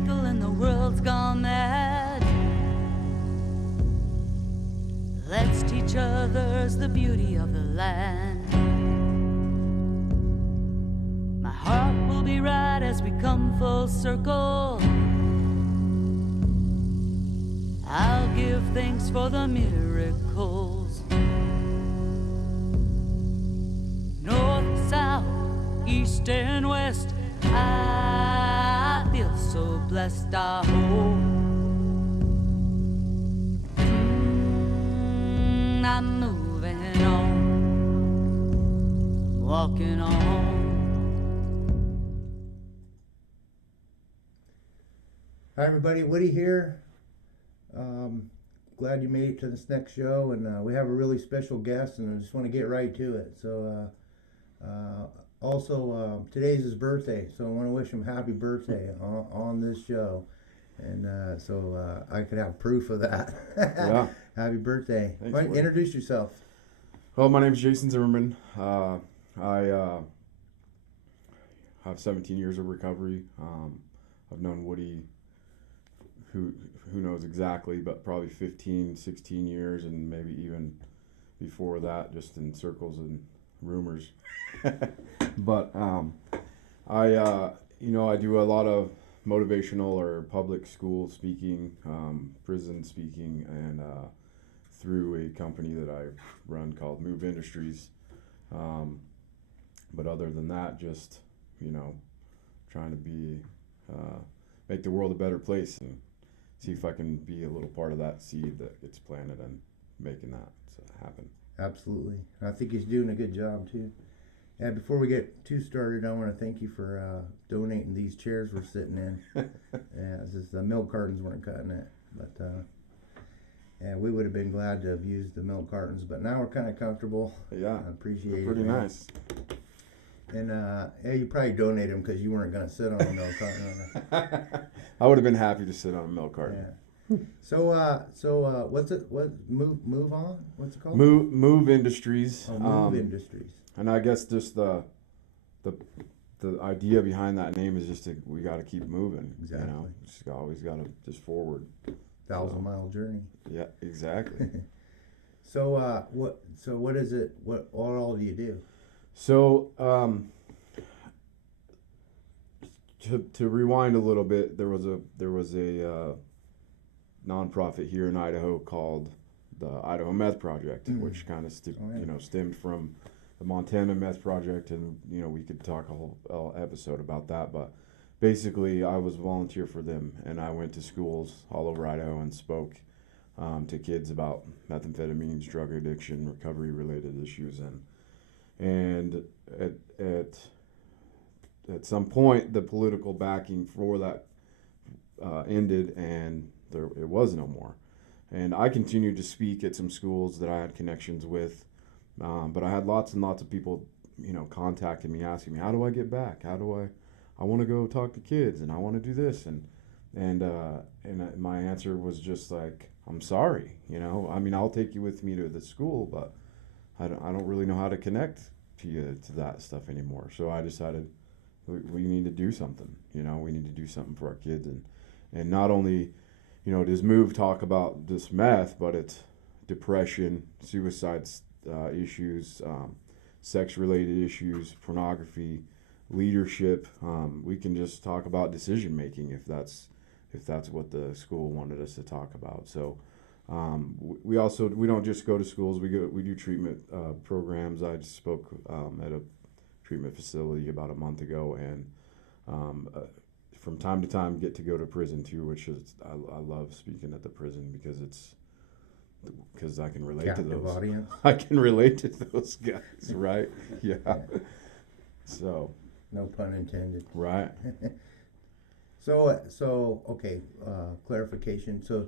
cycle and the world's gone mad. Let's teach others the beauty of the land. My heart will be right as we come full circle. I'll give thanks for the miracles. North, south, east and west, I feel so blessed, I hope. I'm moving on, walking on. Hi everybody, Woody here. Glad you made it to this next show, and we have a really special guest, and I just want to get right to it. So also today's his birthday, so I want to wish him happy birthday on this show, and so I could have proof of that. Yeah. Happy birthday. Thanks, Introduce yourself. Well, my name is Jason Zimmerman. I have 17 years of recovery. I've known Woody, who knows exactly, but probably 15, 16 years, and maybe even before that, just in circles and rumors. But I do a lot of motivational or public school speaking, prison speaking, and through a company that I run called Move Industries. But other than that, just, trying to make the world a better place and see if I can be a little part of that seed that gets planted and making that happen. Absolutely. I think he's doing a good job too. And before we get too started, I want to thank you for donating these chairs we're sitting in. Yeah, it's just the milk cartons weren't cutting it, but yeah, we would have been glad to have used the milk cartons, but now we're kind of comfortable. Yeah, I appreciate it. Pretty nice. And yeah, you probably donated them because you weren't going to sit on a milk carton. I would have been happy to sit on a milk carton. Yeah. So what's it? What move on? What's it called? Move Industries. Oh, Move Industries. And I guess just the idea behind that name is just we got to keep moving. Exactly. Just always got to just forward. 1,000-mile journey. Yeah, exactly. So what is it? What all do you do? So to rewind a little bit, there was a nonprofit here in Idaho called the Idaho Meth Project, which kind of stemmed from the Montana Meth Project, and we could talk a whole episode about that. But basically, I was a volunteer for them, and I went to schools all over Idaho and spoke to kids about methamphetamines, drug addiction, recovery related issues, and at some point the political backing for that ended, and it was no more. And I continued to speak at some schools that I had connections with, but I had lots and lots of people, contacting me, asking me, how do I get back? I want to go talk to kids, and I want to do this, and my answer was just like, I'm sorry, I'll take you with me to the school, but I don't really know how to connect to that stuff anymore. So I decided we need to do something. We need to do something for our kids, and not only does Move talk about this meth, but it's depression, suicide issues, sex related issues, pornography, leadership. We can just talk about decision making if that's what the school wanted us to talk about. So we don't just go to schools. We do treatment programs. I just spoke at a treatment facility about a month ago, and from time to time get to go to prison too, which is I love speaking at the prison because I can relate Captive to those. Audience. I can relate to those guys, right? Yeah. So. No pun intended. Right. So okay. Clarification. So,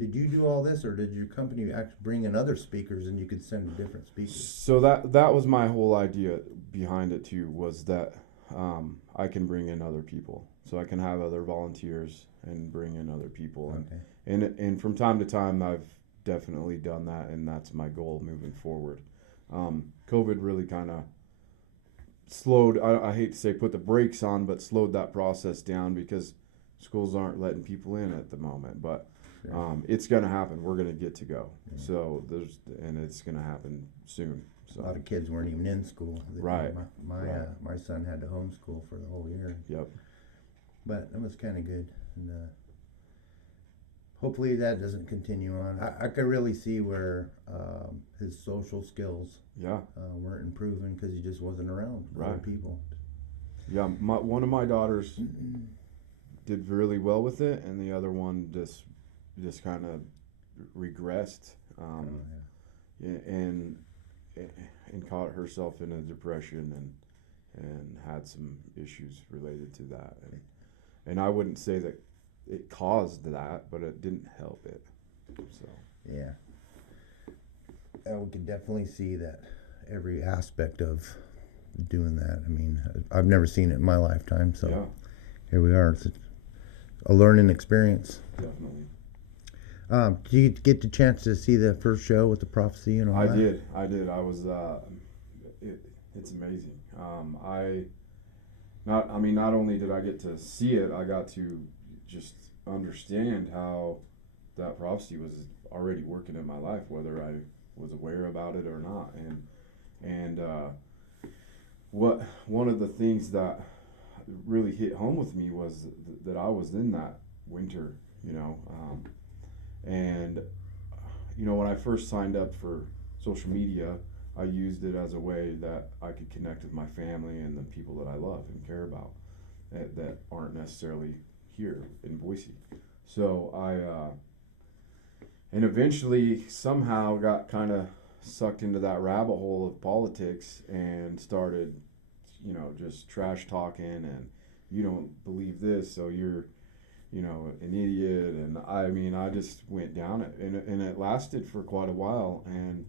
did you do all this, or did your company actually bring in other speakers, and you could send different speakers? So that was my whole idea behind it too, was that I can bring in other people, so I can have other volunteers and bring in other people, Okay. and from time to time I've definitely done that, and that's my goal moving forward. COVID really kind of slowed, I hate to say put the brakes on, but slowed that process down, because schools aren't letting people in at the moment, but Sure. it's going to happen. We're going to get to go. So and it's going to happen soon. A lot of kids weren't even in school. Right. My son had to homeschool for the whole year. Yep. But it was kind of good. And hopefully that doesn't continue on. I could really see where his social skills weren't improving because he just wasn't around other people. Yeah, one of my daughters did really well with it, and the other one just kind of regressed, and caught herself in a depression and had some issues related to that, and I wouldn't say that it caused that, but it didn't help it. So yeah, we can definitely see that every aspect of doing that. I mean, I've never seen it in my lifetime, so here we are. It's a learning experience. Definitely. Did you get the chance to see the first show with the prophecy and all that? I did. I was. It's amazing. Not only did I get to see it, I got to just understand how that prophecy was already working in my life, whether I was aware about it or not, and what one of the things that really hit home with me was that I was in that winter, and when I first signed up for social media, I used it as a way that I could connect with my family and the people that I love and care about that aren't necessarily here in Boise. So and eventually somehow got kind of sucked into that rabbit hole of politics and started, just trash talking and you don't believe this, so you're, an idiot. And I just went down it, and it lasted for quite a while. And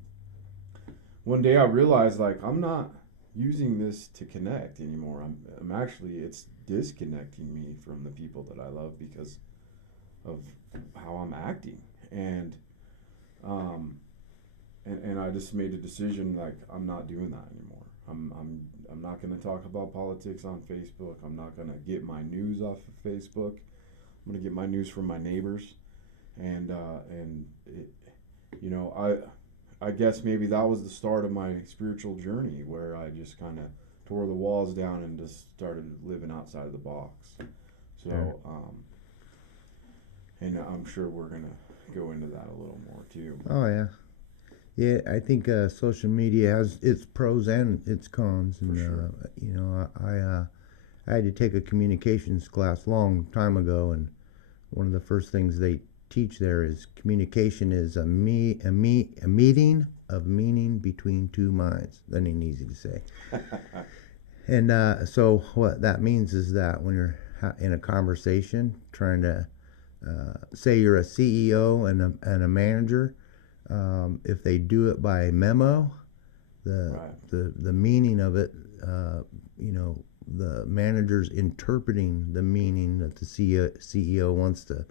one day I realized, I'm not using this to connect anymore. I'm actually, it's disconnecting me from the people that I love because of how I'm acting. And I just made a decision, I'm not doing that anymore. I'm not going to talk about politics on Facebook. I'm not going to get my news off of Facebook. I'm going to get my news from my neighbors. And I guess maybe that was the start of my spiritual journey, where I just kind of tore the walls down and just started living outside of the box. So, and I'm sure we're going to go into that a little more too. Oh, yeah. Yeah, I think social media has its pros and its cons. And, I had to take a communications class a long time ago, and one of the first things they teach there is communication is a meeting of meaning between two minds. That ain't easy to say. And so what that means is that when you're in a conversation trying to say you're a CEO and a manager, if they do it by memo, the meaning of it, the manager's interpreting the meaning that the CEO wants to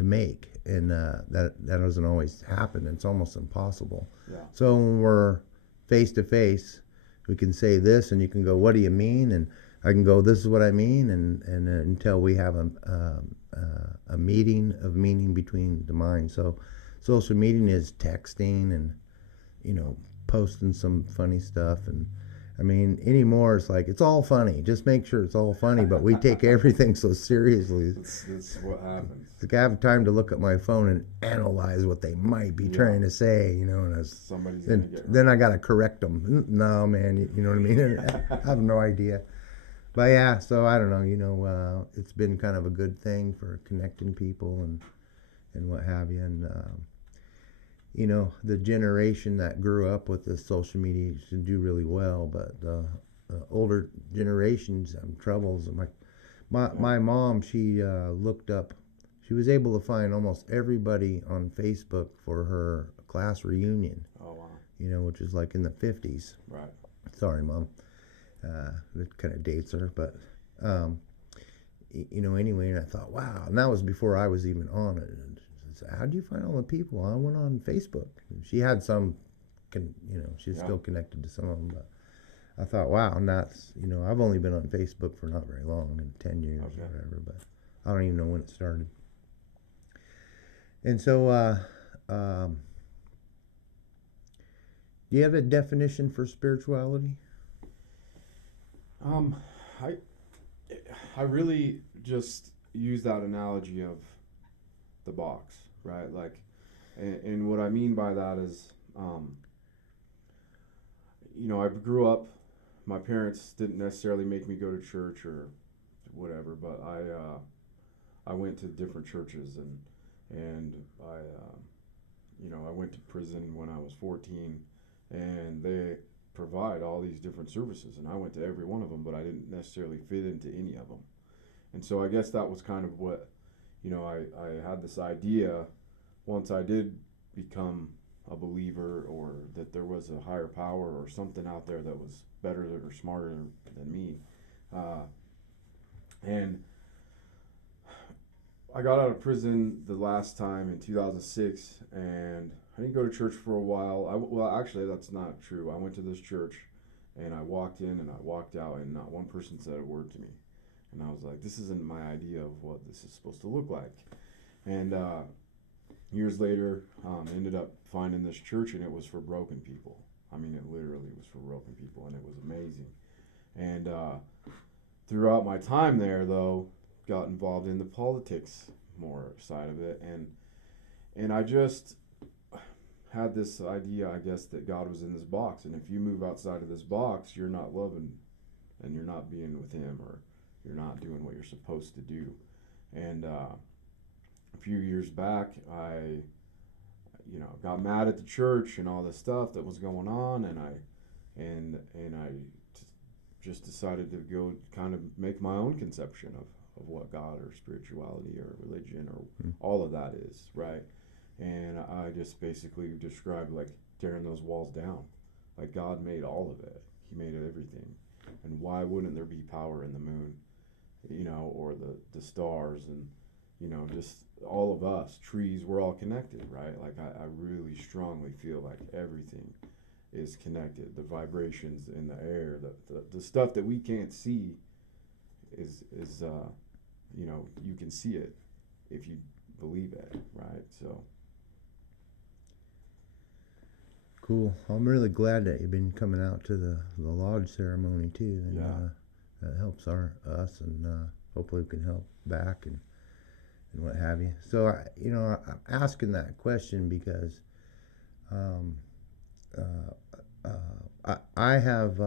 make, and that doesn't always happen. It's almost impossible. Yeah. So when we're face to face, we can say this, and you can go, "What do you mean?" And I can go, "This is what I mean," and until we have a meeting of meaning between the minds. So social media is texting and posting some funny stuff, and anymore it's all funny. Just make sure it's all funny, but we take everything so seriously. That's what happens. I have time to look at my phone and analyze what they might be trying to say, and somebody's gonna get then I gotta correct them. No, man, you know what I mean? I have no idea. But yeah, so I don't know. It's been kind of a good thing for connecting people and what have you, and the generation that grew up with the social media should do really well, but the older generations have troubles. My mom, she looked up. She was able to find almost everybody on Facebook for her class reunion. Oh, wow. Which is in the 50s. Right. Sorry, Mom. That kind of dates her, but anyway, and I thought, wow, and that was before I was even on it. And she said, "How'd you find all the people?" I went on Facebook. And she had some, she's still connected to some of them, but I thought, wow, and that's, I've only been on Facebook for not very long, 10 years or whatever, but I don't even know when it started. And so, do you have a definition for spirituality? I I really just use that analogy of the box, right? Like, and what I mean by that is, I grew up. My parents didn't necessarily make me go to church or whatever, but I went to different churches and I went to prison when I was 14, and they provide all these different services, and I went to every one of them, but I didn't necessarily fit into any of them. And so I guess that was kind of what, I had this idea once I did become a believer, or that there was a higher power or something out there that was better or smarter than me. And I got out of prison the last time in 2006, and I didn't go to church for a while. Well, actually, that's not true. I went to this church, and I walked in and I walked out, and not one person said a word to me. And I was like, this isn't my idea of what this is supposed to look like. And years later, ended up finding this church, and it was for broken people. I mean, it literally was for broken people, and it was amazing. And throughout my time there, though, got involved in the politics more side of it, and I just had this idea, I guess, that God was in this box, and if you move outside of this box, you're not loving, and you're not being with Him, or you're not doing what you're supposed to do. And a few years back, I got mad at the church and all this stuff that was going on, and I just decided to go kind of make my own conception of what God or spirituality or religion or all of that is, right? And I just basically described like tearing those walls down. Like, God made all of it. He made everything. And why wouldn't there be power in the moon, or the stars, and, just all of us, trees, we're all connected, right? Like, I really strongly feel like everything is connected. The vibrations in the air, the stuff that we can't see is you can see it if you believe it, right? So Cool. I'm really glad that you've been coming out to the lodge ceremony too, and Yeah. that helps us, and hopefully we can help back and what have you. So I'm asking that question because I have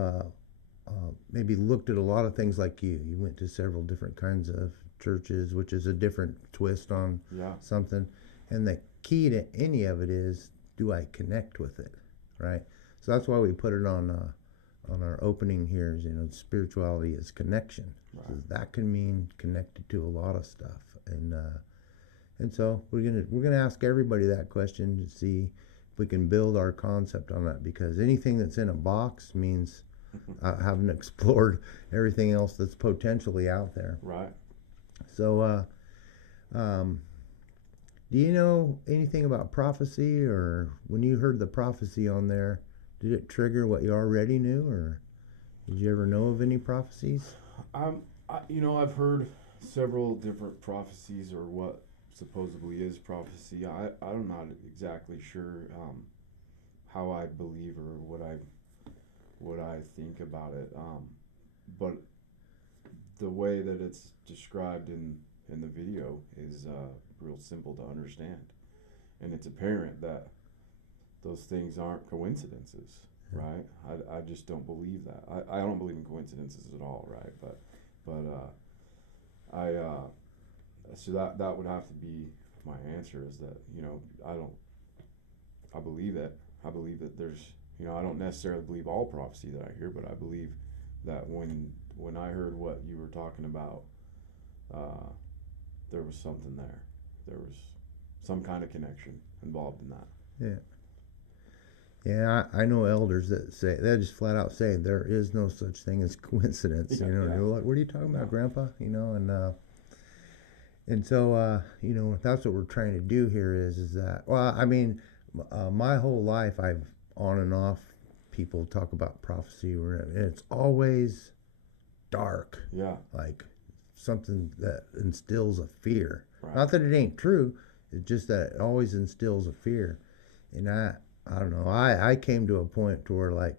maybe looked at a lot of things like you. You went to several different kinds of churches, which is a different twist on yeah, something. And the key to any of it is, do I connect with it, right? So that's why we put it on our opening here. Is, spirituality is connection. right. So that can mean connected to a lot of stuff, and so we're gonna ask everybody that question to see if we can build our concept on that, because anything that's in a box means I haven't explored everything else that's potentially out there. Right. So, do you know anything about prophecy, or when you heard the prophecy on there, did it trigger what you already knew, or did you ever know of any prophecies? I've heard several different prophecies, or what supposedly is prophecy. I'm not exactly sure how I believe or what I think about it. But the way that it's described in the video is real simple to understand, and it's apparent that those things aren't coincidences, right? I just don't believe that. I don't believe in coincidences at all, right? But so that would have to be my answer, is that I believe it. I believe that there's, I don't necessarily believe all prophecy that I hear, but I believe that when I heard what you were talking about, there was something there. There was some kind of connection involved in that. Yeah. Yeah, I know elders that say, they just flat out say there is no such thing as coincidence. Yeah, They're like, what are you talking about, Grandpa? And so that's what we're trying to do here is that, well, I mean, my whole life I've on and off people talk about prophecy, and it's always dark, Yeah. like something that instills a fear. Right. Not that it ain't true. It's just that it always instills a fear. And I don't know. I came to a point to where like,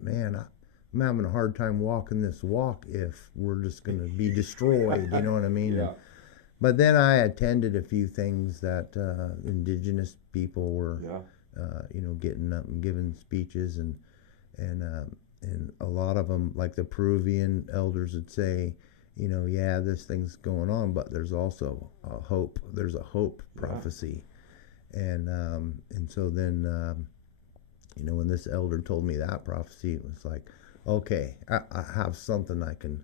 man, I'm having a hard time walking this walk if we're just going to be destroyed. You know what I mean? Yeah. But then I attended a few things that indigenous people were, getting up and giving speeches, and a lot of them, like the Peruvian elders, would say, yeah, this thing's going on, but there's also a hope. There's a hope prophecy, and so then, when this elder told me that prophecy, it was like, okay, I have something I can.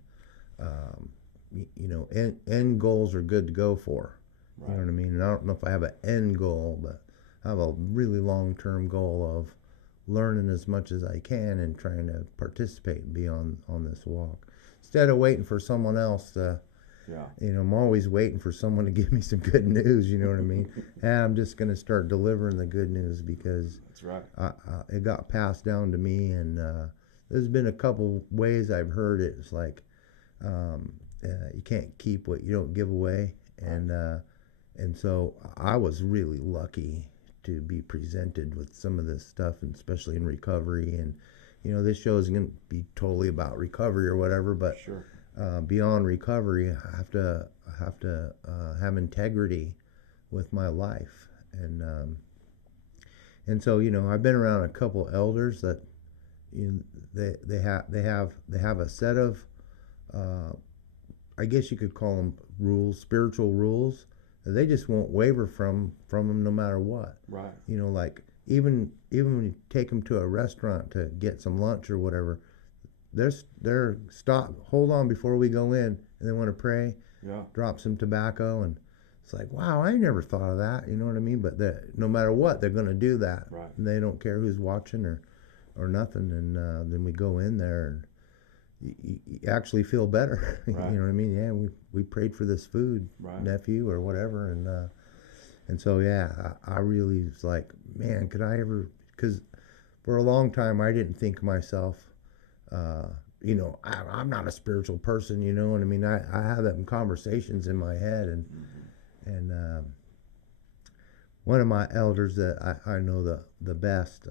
End goals are good to go for. Right. You know what I mean? And I don't know if I have an end goal, but I have a really long-term goal of learning as much as I can and trying to participate and be on this walk. Instead of waiting for someone else to, I'm always waiting for someone to give me some good news, you know what I mean? And I'm just going to start delivering the good news because that's right. It got passed down to me, and there's been a couple ways I've heard it. It's like, you can't keep what you don't give away, and so I was really lucky to be presented with some of this stuff, and especially in recovery. And this show isn't going to be totally about recovery or whatever, but sure. Beyond recovery, I have to have integrity with my life, and so I've been around a couple elders that they have a set of I guess you could call them rules, spiritual rules. They just won't waver from them no matter what. Right. Like even when you take them to a restaurant to get some lunch or whatever, they're stop, hold on before we go in, and they want to pray. Yeah. Drop some tobacco, and it's like, wow, I never thought of that. You know what I mean? But no matter what, they're going to do that. Right. And they don't care who's watching or nothing. And then we go in there, and you actually feel better. Right. You know what I mean? Yeah, we prayed for this food, right. nephew or whatever, and so I really was like, man, could I ever? Because for a long time I didn't think myself, I'm not a spiritual person. You know what I mean? I have them conversations in my head, and one of my elders that I know the best.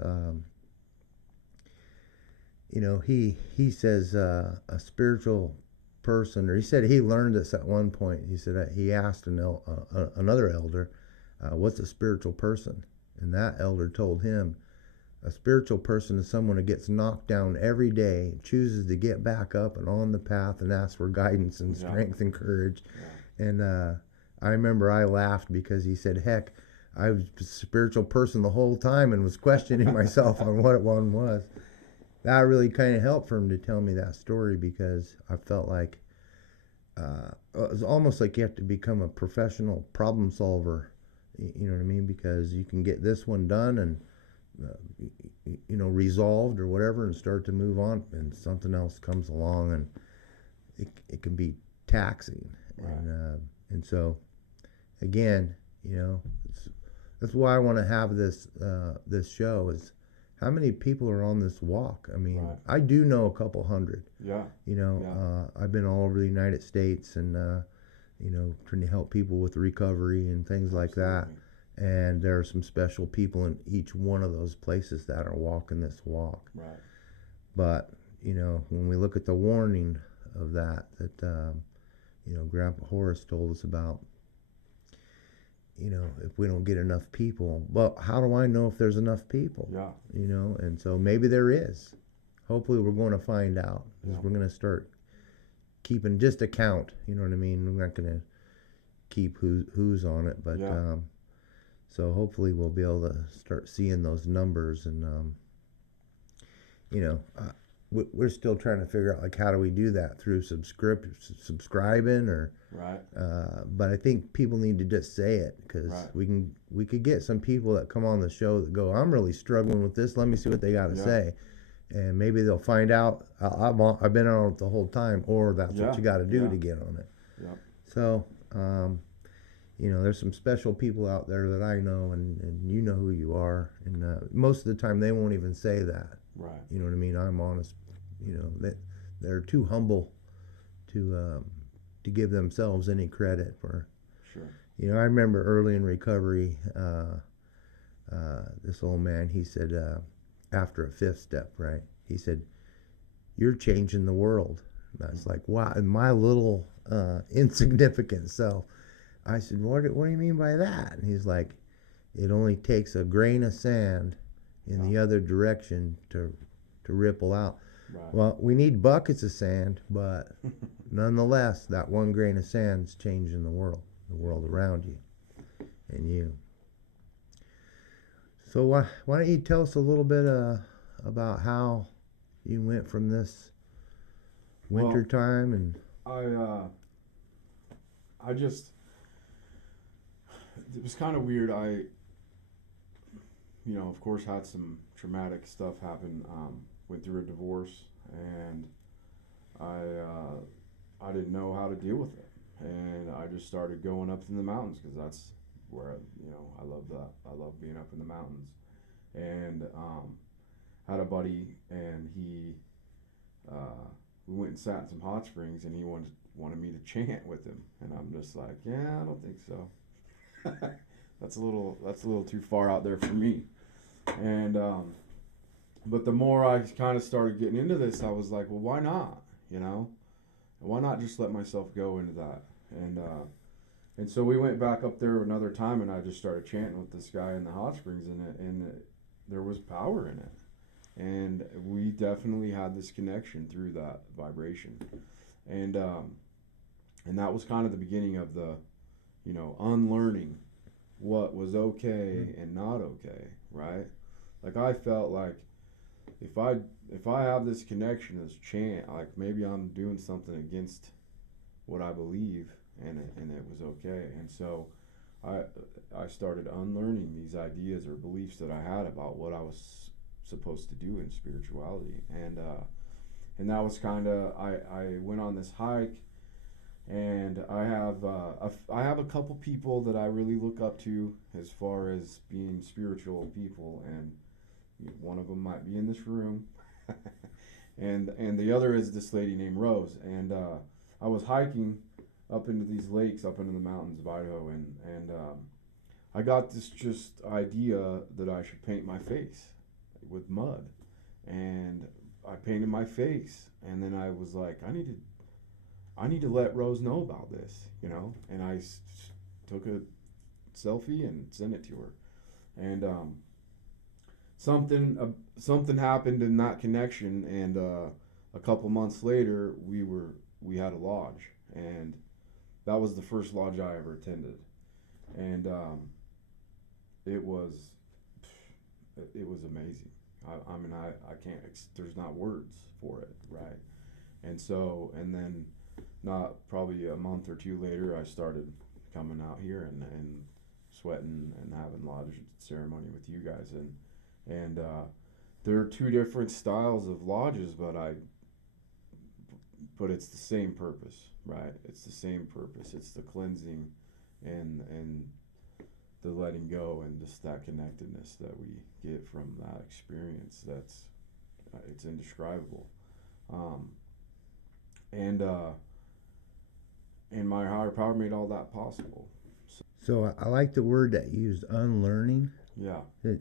He says a spiritual person, or he said he learned this at one point. He said he asked another elder, what's a spiritual person? And that elder told him, a spiritual person is someone who gets knocked down every day, chooses to get back up and on the path and asks for guidance and strength and courage. Yeah. And I remember I laughed because he said, heck, I was a spiritual person the whole time and was questioning myself on what one was. That really kind of helped for him to tell me that story, because I felt like it was almost like you have to become a professional problem solver. You know what I mean? Because you can get this one done and resolved or whatever, and start to move on, and something else comes along, and it can be taxing. Right. And so again, that's why I want to have this show is. How many people are on this walk? I mean, right. I do know a couple hundred. Yeah. I've been all over the United States and, trying to help people with recovery and things like that. And there are some special people in each one of those places that are walking this walk. Right. But, when we look at the warning of that Grandpa Horace told us about, if we don't get enough people, well, how do I know if there's enough people? Yeah. And so maybe there is. Hopefully we're going to find out, because we're going to start keeping just a count. You know what I mean? We're not going to keep who's on it, but so hopefully we'll be able to start seeing those numbers, and we're still trying to figure out, like, how do we do that through subscribing or right. But I think people need to just say it, because right. we could get some people that come on the show that go, I'm really struggling with this, let me see what they got to say, and maybe they'll find out I've been on it the whole time, or that's what you got to do to get on it. So there's some special people out there that I know, and you know who you are, and most of the time they won't even say that. Right. You know what I mean? I'm honest. They're too humble to to give themselves any credit for. Sure. You know, I remember early in recovery, this old man, he said, after a fifth step, right? He said, "You're changing the world." And I was like, wow, and my little insignificant self. I said, what do you mean by that? And he's like, it only takes a grain of sand in the other direction to ripple out. Right. Well, we need buckets of sand, but nonetheless, that one grain of sand's changing the world around you and you. So why don't you tell us a little bit about how you went from this winter time and I just, it was kind of weird. Of course, had some traumatic stuff happen. Went through a divorce, and I didn't know how to deal with it, and I just started going up in the mountains because that's where I love that. I love being up in the mountains, and had a buddy, and he we went and sat in some hot springs, and he wanted me to chant with him, and I'm just like, yeah, I don't think so. That's a little too far out there for me. And but the more I kind of started getting into this, I was like, well, why not? Why not just let myself go into that? And so we went back up there another time, and I just started chanting with this guy in the hot springs, and there was power in it. And we definitely had this connection through that vibration. And that was kind of the beginning of the, unlearning what was okay and not okay, right? Like I felt like if I have this connection, this chant, like maybe I'm doing something against what I believe, and it was okay. And so I started unlearning these ideas or beliefs that I had about what I was supposed to do in spirituality, and that was kind of I went on this hike, and I have a couple people that I really look up to as far as being spiritual people, and one of them might be in this room, and the other is this lady named Rose, and I was hiking up into these lakes up into the mountains of Idaho, and I got this just idea that I should paint my face with mud, and I painted my face, and then I was like, I need to let Rose know about this, and I took a selfie and sent it to her, and something happened in that connection, and a couple months later we had a lodge, and that was the first lodge I ever attended, and it was amazing. I mean, I can't, there's not words for it, right? And then not probably a month or two later, I started coming out here and sweating and having lodge ceremony with you guys, and there are two different styles of lodges, but it's the same purpose, right? It's the same purpose. It's the cleansing and the letting go, and just that connectedness that we get from that experience. That's it's indescribable, and my higher power made all that possible. So I like the word that you used, unlearning. Yeah. Do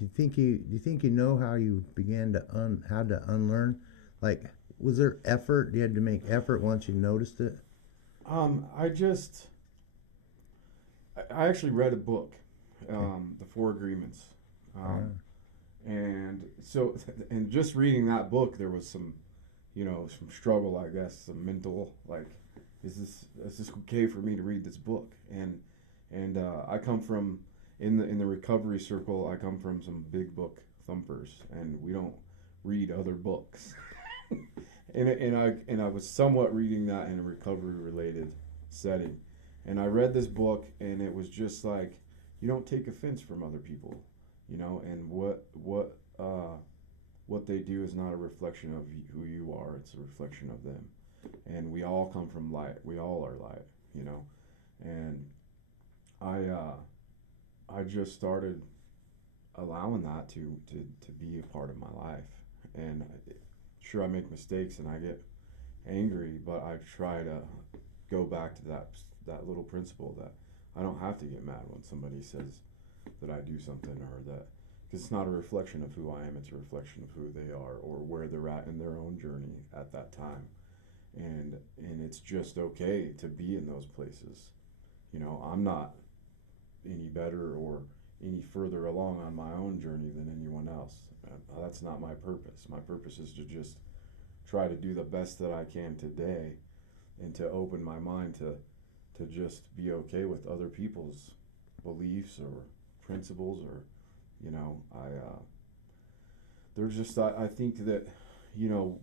you think you know how you began to unlearn? Like, was there effort? You had to make effort once you noticed it? I actually read a book, The Four Agreements, and so, and just reading that book, there was some struggle, I guess, some mental, like, is this okay for me to read this book? And I come from, in the recovery circle, I come from some big book thumpers, and we don't read other books. and I was somewhat reading that in a recovery related setting, and I read this book, and it was just like, you don't take offense from other people, and what they do is not a reflection of who you are, it's a reflection of them, and we all come from light, we all are light, and I just started allowing that to be a part of my life, and sure, I make mistakes, and I get angry, but I try to go back to that little principle that I don't have to get mad when somebody says that I do something, or that, because it's not a reflection of who I am, it's a reflection of who they are or where they're at in their own journey at that time. And it's just okay to be in those places. I'm not any better or any further along on my own journey than anyone else. That's not my purpose. My purpose is to just try to do the best that I can today, and to open my mind to just be okay with other people's beliefs or principles, or there's just, I think that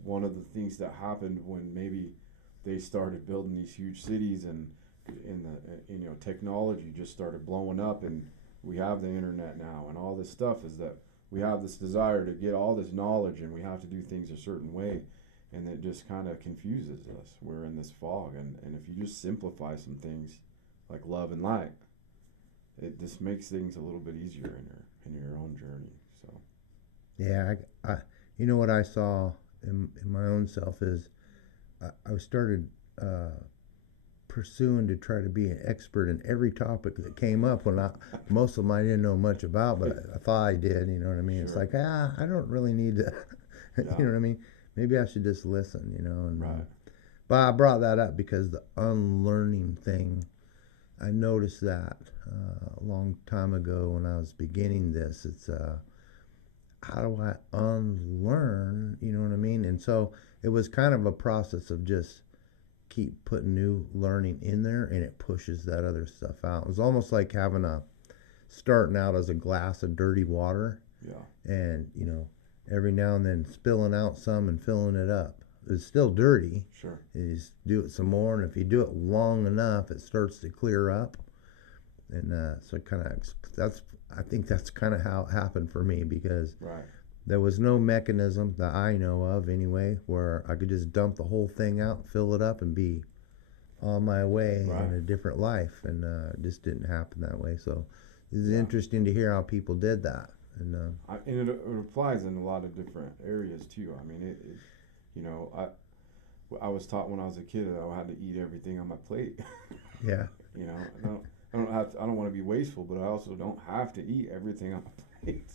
one of the things that happened when maybe they started building these huge cities, and in the technology just started blowing up, and we have the internet now and all this stuff, is that we have this desire to get all this knowledge, and we have to do things a certain way, and it just kind of confuses us. We're in this fog, and if you just simplify some things like love and light, it just makes things a little bit easier in your own journey. So Yeah, I what I saw in my own self is I started pursuing to try to be an expert in every topic that came up, when most of them I didn't know much about, but I thought I did. You know what I mean? Sure. It's like, I don't really need to. You know what I mean? Maybe I should just listen. And right. But I brought that up because the unlearning thing, I noticed that a long time ago when I was beginning this. It's how do I unlearn? You know what I mean? And so it was kind of a process of just keep putting new learning in there, and it pushes that other stuff out. It was almost like starting out as a glass of dirty water. Yeah. And every now and then spilling out some and filling it up. It's still dirty. Sure. You just do it some more, and if you do it long enough, it starts to clear up. And so I think that's kind of how it happened for me, because right. There was no mechanism that I know of anyway where I could just dump the whole thing out, fill it up, and be on my way right. in a different life. And it just didn't happen that way. So it's interesting to hear how people did that. And and it applies in a lot of different areas too. I mean, I was taught when I was a kid that I had to eat everything on my plate. Yeah. I don't want to be wasteful, but I also don't have to eat everything on my plate.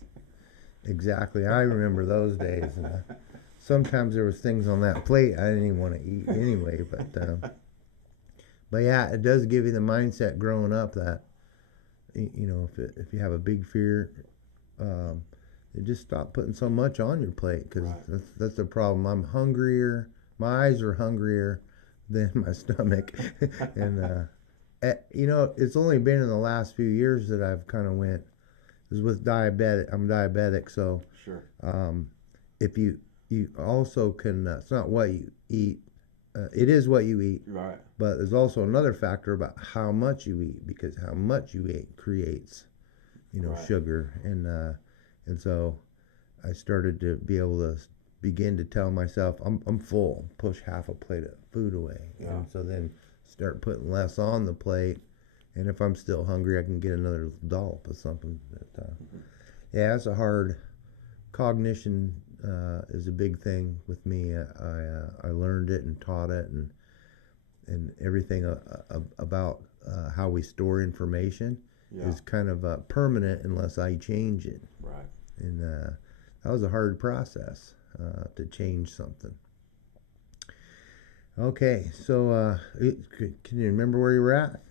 Exactly. I remember those days. And, sometimes there was things on that plate I didn't even want to eat anyway. But yeah, it does give you the mindset growing up that, if you have a big fear, you just stop putting so much on your plate, because right. that's the problem. I'm hungrier. My eyes are hungrier than my stomach. And it's only been in the last few years that I've kind of went. Is with diabetic. I'm diabetic, so sure. If you also can, it's not what you eat. It is what you eat. Right. But there's also another factor about how much you eat, because how much you eat creates, right. sugar, and so I started to be able to begin to tell myself I'm full. Push half a plate of food away, and so then start putting less on the plate. And if I'm still hungry, I can get another dollop of something. But, yeah, it's a hard. Cognition is a big thing with me. I learned it and taught it, and everything about how we store information is kind of permanent unless I change it. Right. And that was a hard process to change something. Okay, so can you remember where you were at?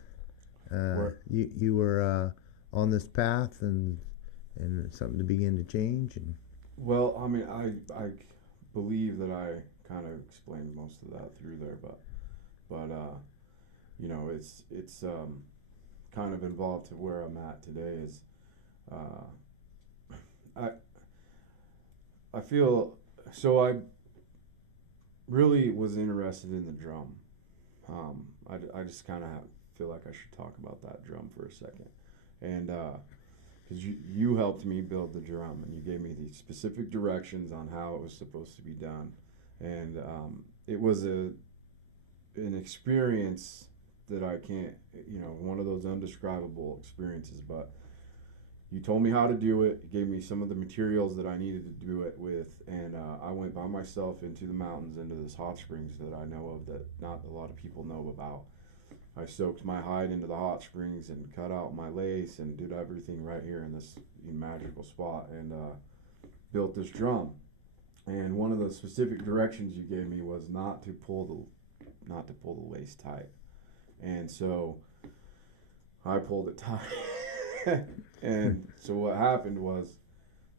You were on this path, and something to begin to change. And well, I mean, I believe that I kind of explained most of that through there, but it's kind of involved to where I'm at today. Is I feel so. I really was interested in the drum. I just kind of feel like I should talk about that drum for a second, and because you helped me build the drum, and you gave me the specific directions on how it was supposed to be done, and it was an experience that I can't, one of those undescribable experiences, but you told me how to do it. You gave me some of the materials that I needed to do it with, and I went by myself into the mountains, into this hot springs that I know of that not a lot of people know about. I soaked my hide into the hot springs and cut out my lace and did everything right here in this magical spot, and built this drum. And one of the specific directions you gave me was not to pull the lace tight. And so I pulled it tight. And so what happened was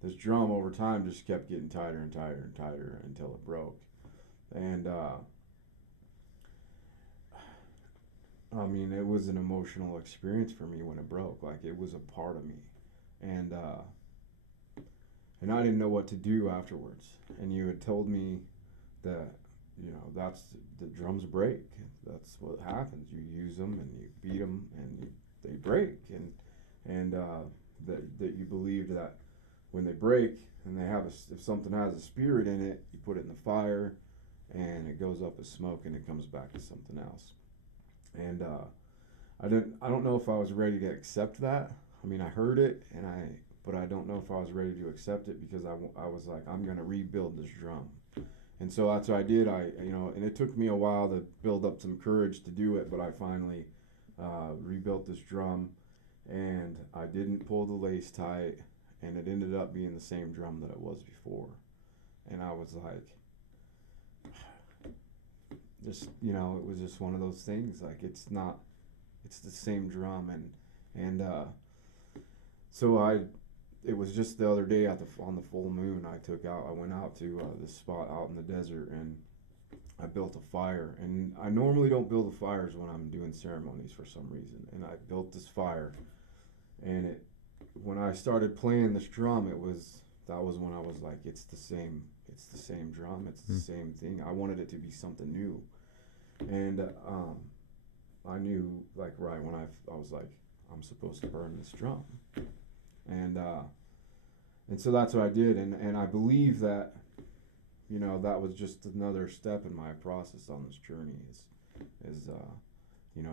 this drum over time just kept getting tighter and tighter and tighter until it broke. And I mean, it was an emotional experience for me when it broke. Like, it was a part of me. And I didn't know what to do afterwards. And you had told me that, that's the drums break. That's what happens. You use them and you beat them and they break. And that you believed that when they break and if something has a spirit in it, you put it in the fire and it goes up as smoke and it comes back as something else. And I don't know if I was ready to accept that. I mean, I heard it but I don't know if I was ready to accept it, because I was like, I'm going to rebuild this drum. And so that's what I did. And it took me a while to build up some courage to do it, but I finally rebuilt this drum, and I didn't pull the lace tight, and it ended up being the same drum that it was before. And I was like, just, it was just one of those things. Like, it's the same drum. And so it was just the other day on the full moon, I went out to this spot out in the desert, and I built a fire. And I normally don't build the fires when I'm doing ceremonies for some reason. And I built this fire, and when I started playing this drum, that was when I was like, it's the same drum, it's the same thing. I wanted it to be something new. And I knew, like, right when I was like, I'm supposed to burn this drum. And so that's what I did, and I believe that, that was just another step in my process on this journey, is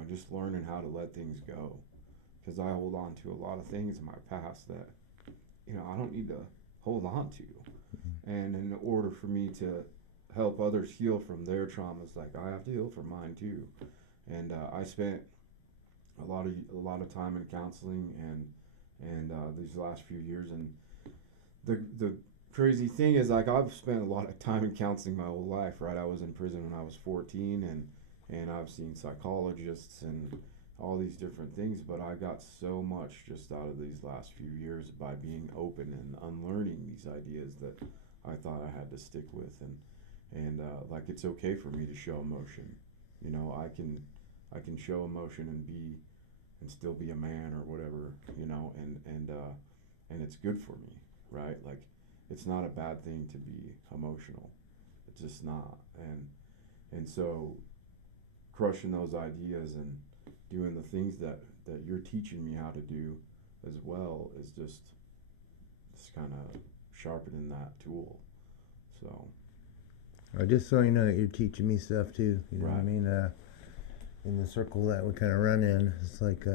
just learning how to let things go, because I hold on to a lot of things in my past that, I don't need to hold on to, and in order for me to help others heal from their traumas, like, I have to heal from mine too. And I spent a lot of time in counseling and these last few years, and the crazy thing is, like, I've spent a lot of time in counseling my whole life, right? I was in prison when I was 14, and I've seen psychologists and all these different things, but I got so much just out of these last few years by being open and unlearning these ideas that I thought I had to stick with, and like, it's okay for me to show emotion. I can show emotion and still be a man or whatever, and it's good for me, right? Like, it's not a bad thing to be emotional. It's just not. And so crushing those ideas and doing the things that you're teaching me how to do as well is just kind of sharpening that tool. So just so you know that you're teaching me stuff too, right. What I mean? In the circle that we kind of run in, it's like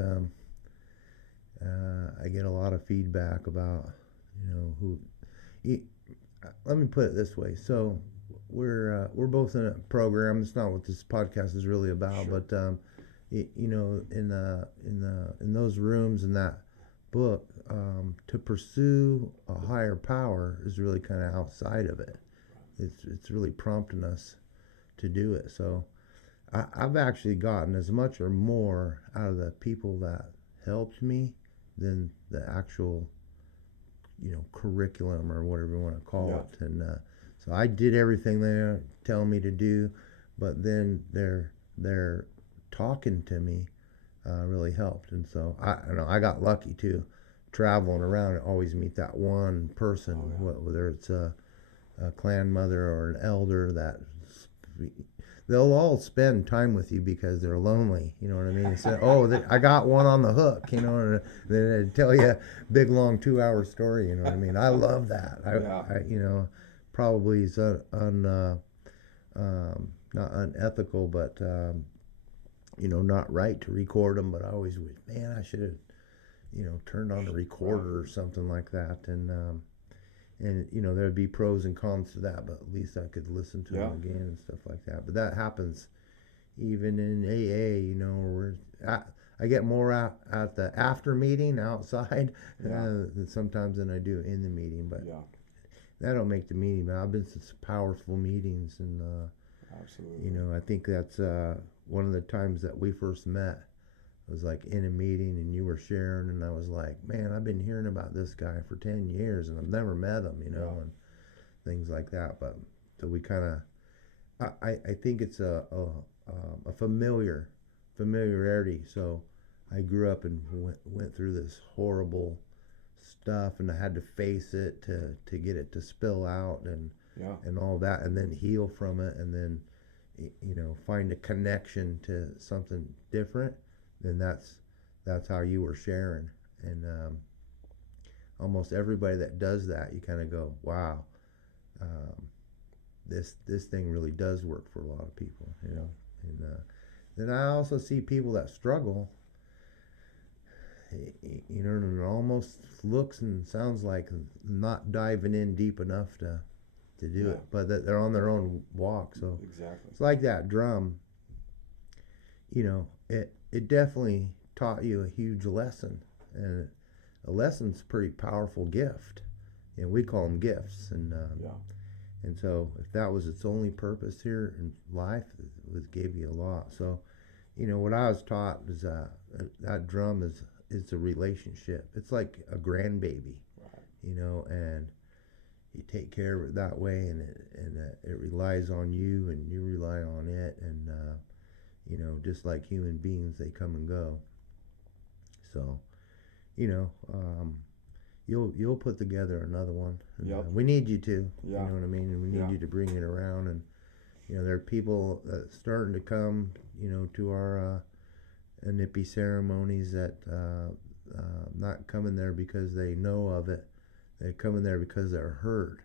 I get a lot of feedback about, let me put it this way. So we're both in a program. It's not what this podcast is really about, sure. But in those rooms in that book, to pursue a higher power is really kind of outside of it. It's really prompting us to do it. So I've actually gotten as much or more out of the people that helped me than the actual, curriculum or whatever you want to call it. And so I did everything they tell me to do, but then they're talking to me really helped. And so I got lucky too, traveling around and always meet that one person, whether it's a clan mother or an elder that they'll all spend time with you because they're lonely, you know what I mean? They say, I got one on the hook, and then they tell you a big long 2-hour story, you know what I mean? I love that. I probably is not unethical, but not right to record them, but I always wish, man, I should have, turned on a recorder or something like that, and there'd be pros and cons to that, but at least I could listen to them again and stuff like that. But that happens even in AA, where I get more out at the after meeting outside sometimes than I do in the meeting, but that don't make the meeting. But I've been to some powerful meetings, and absolutely. I think that's one of the times that we first met. I was like in a meeting and you were sharing, and I was like, man, I've been hearing about this guy for 10 years and I've never met him, and things like that. But so we kind of, I think it's a familiarity. So I grew up and went through this horrible stuff, and I had to face it to get it to spill out and all that, and then heal from it, and then find a connection to something different. Then that's how you were sharing, and almost everybody that does that, you kind of go, wow, this thing really does work for a lot of people, and then I also see people that struggle, and it almost looks and sounds like not diving in deep enough to do it, but that they're on their own walk. So exactly, it's like that drum. It definitely taught you a huge lesson, and a lesson's a pretty powerful gift, and we call them gifts. And so if that was its only purpose here in life, it gave you a lot. So what I was taught is that drum is a relationship. It's like a grandbaby, and you take care of it that way, and it relies on you, and you rely on it, and just like human beings, they come and go. So, you'll put together another one. And, we need you to. You know what I mean? And we need you to bring it around. And there are people that starting to come, to our NIPI ceremonies that not coming there because they know of it. They're coming there because they're hurt.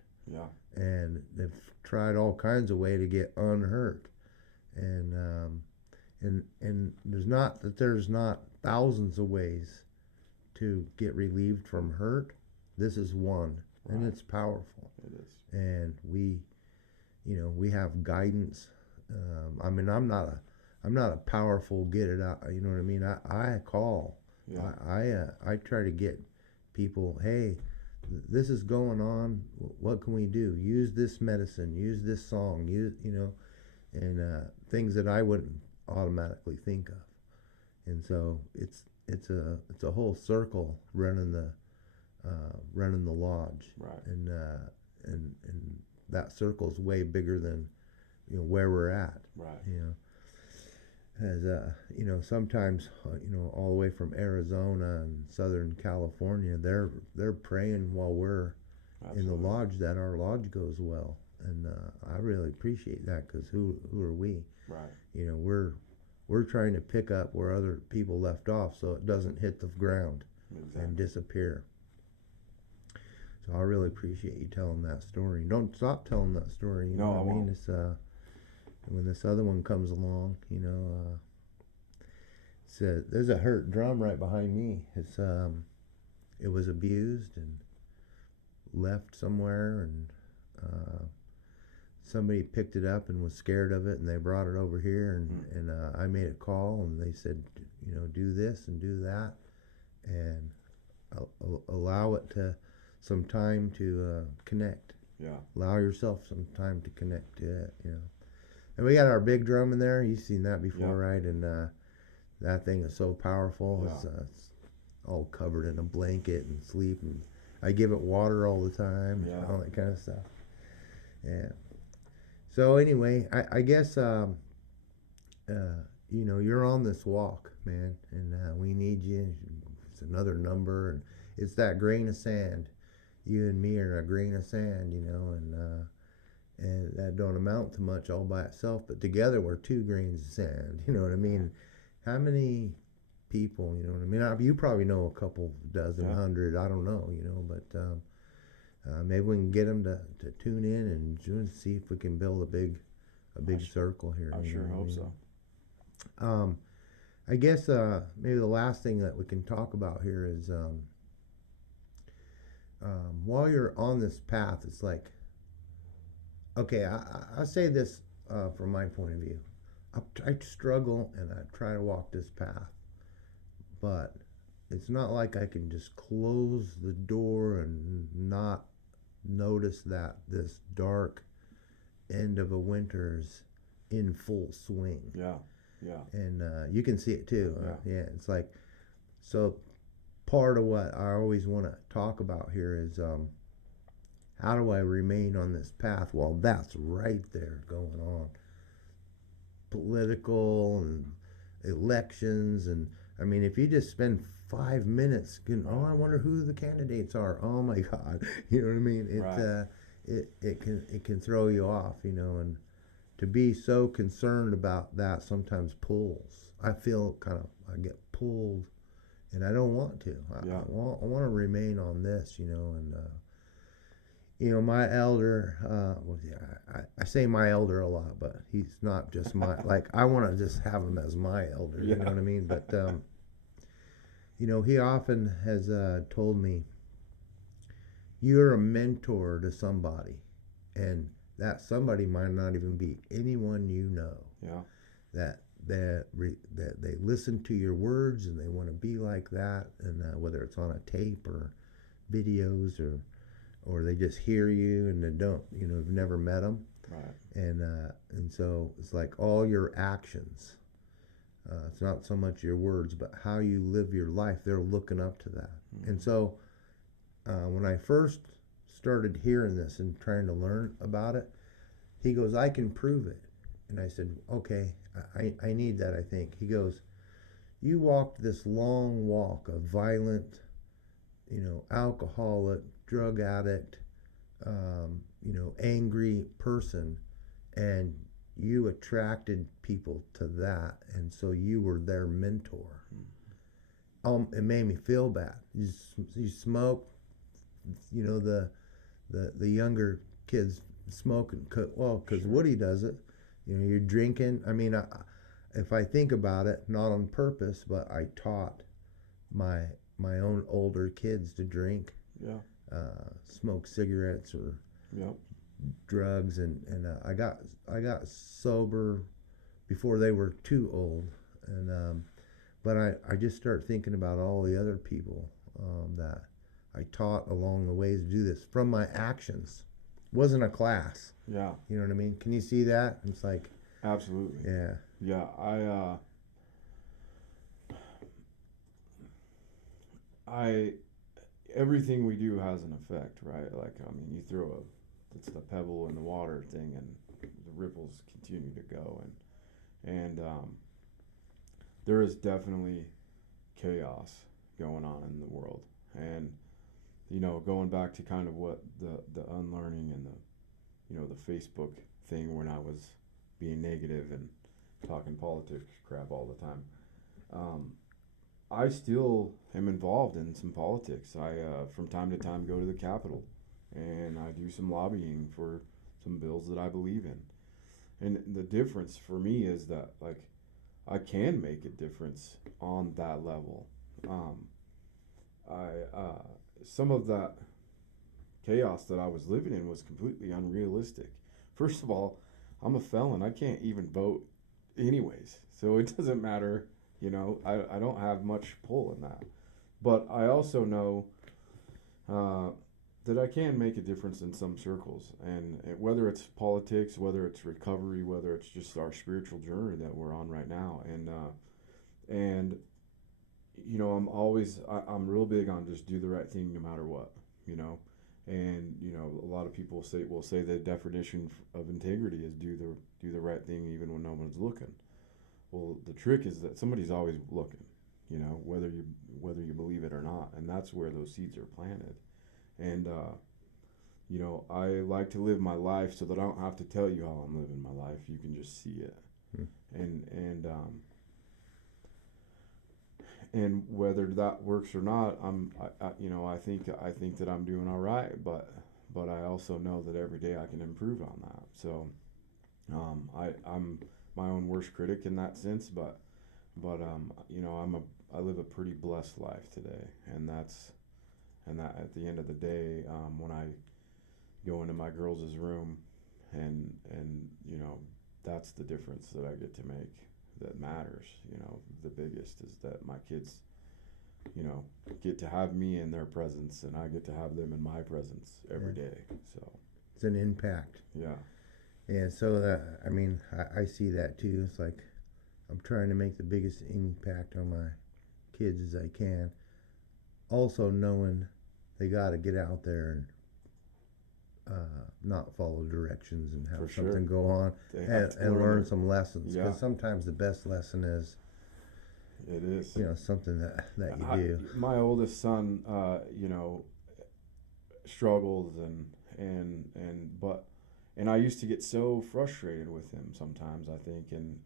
And they've tried all kinds of way to get unhurt. And there's not thousands of ways to get relieved from hurt. This is one, and it's powerful. It is. And we have guidance. I'm not a powerful get it out. You know what I mean? I call. I try to get people. Hey, this is going on. What can we do? Use this medicine. Use this song. And things that I wouldn't automatically think of. And so it's a whole circle running the lodge, and that circle's way bigger than where we're at, as sometimes all the way from Arizona and Southern California, they're praying while we're in the lodge that our lodge goes well. And I really appreciate that, because who are we? We're trying to pick up where other people left off, so it doesn't hit the ground and disappear. So I really appreciate you telling that story. Don't stop telling that story. You know what I mean? It's when this other one comes along, there's a hurt drum right behind me. It was abused and left somewhere, and somebody picked it up and was scared of it, and they brought it over here, and I made a call, and they said, do this and do that, and allow it to some time to connect. Allow yourself some time to connect to it. And we got our big drum in there. You've seen that before, right? And that thing is so powerful. It's all covered in a blanket and sleep, and I give it water all the time, and all that kind of stuff. So anyway, I guess you're on this walk, man, and we need you. It's another number, and it's that grain of sand. You and me are a grain of sand, and that don't amount to much all by itself, but together we're 2 grains of sand. You know what I mean? How many people? You know what I mean? You probably know a couple dozen, 100. I don't know, but. Maybe we can get them to tune in and see if we can build a big circle here. I sure hope so. I guess maybe the last thing that we can talk about here is while you're on this path, it's like, okay, I say this from my point of view. I struggle and I try to walk this path, but it's not like I can just close the door and not notice that this dark end of a winter's in full swing. Yeah, yeah. And you can see it too. Yeah. Yeah, it's like, so part of what I always want to talk about here is how do I remain on this path while that's right there going on? Political and elections, and I mean, if you just spend 5 minutes, oh, I wonder who the candidates are. Oh my God, you know what I mean? It can throw you off, you know, and to be so concerned about that sometimes pulls. I feel I get pulled, and I don't want to. I want to remain on this, you know, and you know, my elder, I say my elder a lot, but he's not just my, like, I want to just have him as my elder, you know what I mean? But, you know, he often has told me, you're a mentor to somebody, and that somebody might not even be anyone you know. Yeah. That they listen to your words and they want to be like that, and whether it's on a tape or videos or they just hear you and they don't, you know, have never met them. Right. And so it's like all your actions. It's not so much your words, but how you live your life. They're looking up to that. Mm-hmm. And so when I first started hearing this and trying to learn about it, he goes, I can prove it. And I said, okay, I need that, I think. He goes, you walked this long walk, a violent, you know, alcoholic, drug addict, you know, angry person, and you attracted people to that, and so you were their mentor. It made me feel bad. You smoke, you know, the younger kids smoking, because Woody does it. You know, you're drinking. I mean, if I think about it, not on purpose, but I taught my own older kids to drink. Yeah. Smoke cigarettes or drugs, and I got sober before they were too old, and but I just start thinking about all the other people that I taught along the ways to do this from my actions. It wasn't a class. Yeah. You know what I mean? Can you see that? It's like, absolutely. Yeah. Yeah. Everything we do has an effect, right? Like, I mean, you throw it's the pebble in the water thing, and the ripples continue to go, and there is definitely chaos going on in the world, and you know, going back to kind of what the unlearning and the Facebook thing when I was being negative and talking politics crap all the time. I still am involved in some politics. I, from time to time, go to the Capitol, and I do some lobbying for some bills that I believe in. And the difference for me is that, like, I can make a difference on that level. Some of that chaos that I was living in was completely unrealistic. First of all, I'm a felon. I can't even vote anyways, so it doesn't matter. You know, I don't have much pull in that. But I also know that I can make a difference in some circles. And whether it's politics, whether it's recovery, whether it's just our spiritual journey that we're on right now. And you know, I'm real big on just do the right thing no matter what, you know. And, you know, a lot of people will say the definition of integrity is do the right thing even when no one's looking. Well, the trick is that somebody's always looking, you know, whether you believe it or not, and that's where those seeds are planted. And you know, I like to live my life so that I don't have to tell you how I'm living my life. You can just see it. And whether that works or not, I think that I'm doing all right, but I also know that every day I can improve on that. So I'm my own worst critic in that sense, but But you know, I live a pretty blessed life today, and that at the end of the day, when I go into my girls' room, and you know, that's the difference that I get to make, that matters. You know, the biggest is that my kids, you know, get to have me in their presence, and I get to have them in my presence every day. So It's an impact. yeah, And so that, I mean, I see that too. It's like I'm trying to make the biggest impact on my kids as I can. Also knowing they got to get out there and not follow directions and have For something sure. go on They and, have to and learn their- some lessons. Yeah. Because sometimes the best lesson is, it is. you know, something that you do. My oldest son, you know, struggles and I used to get so frustrated with him sometimes, I think, and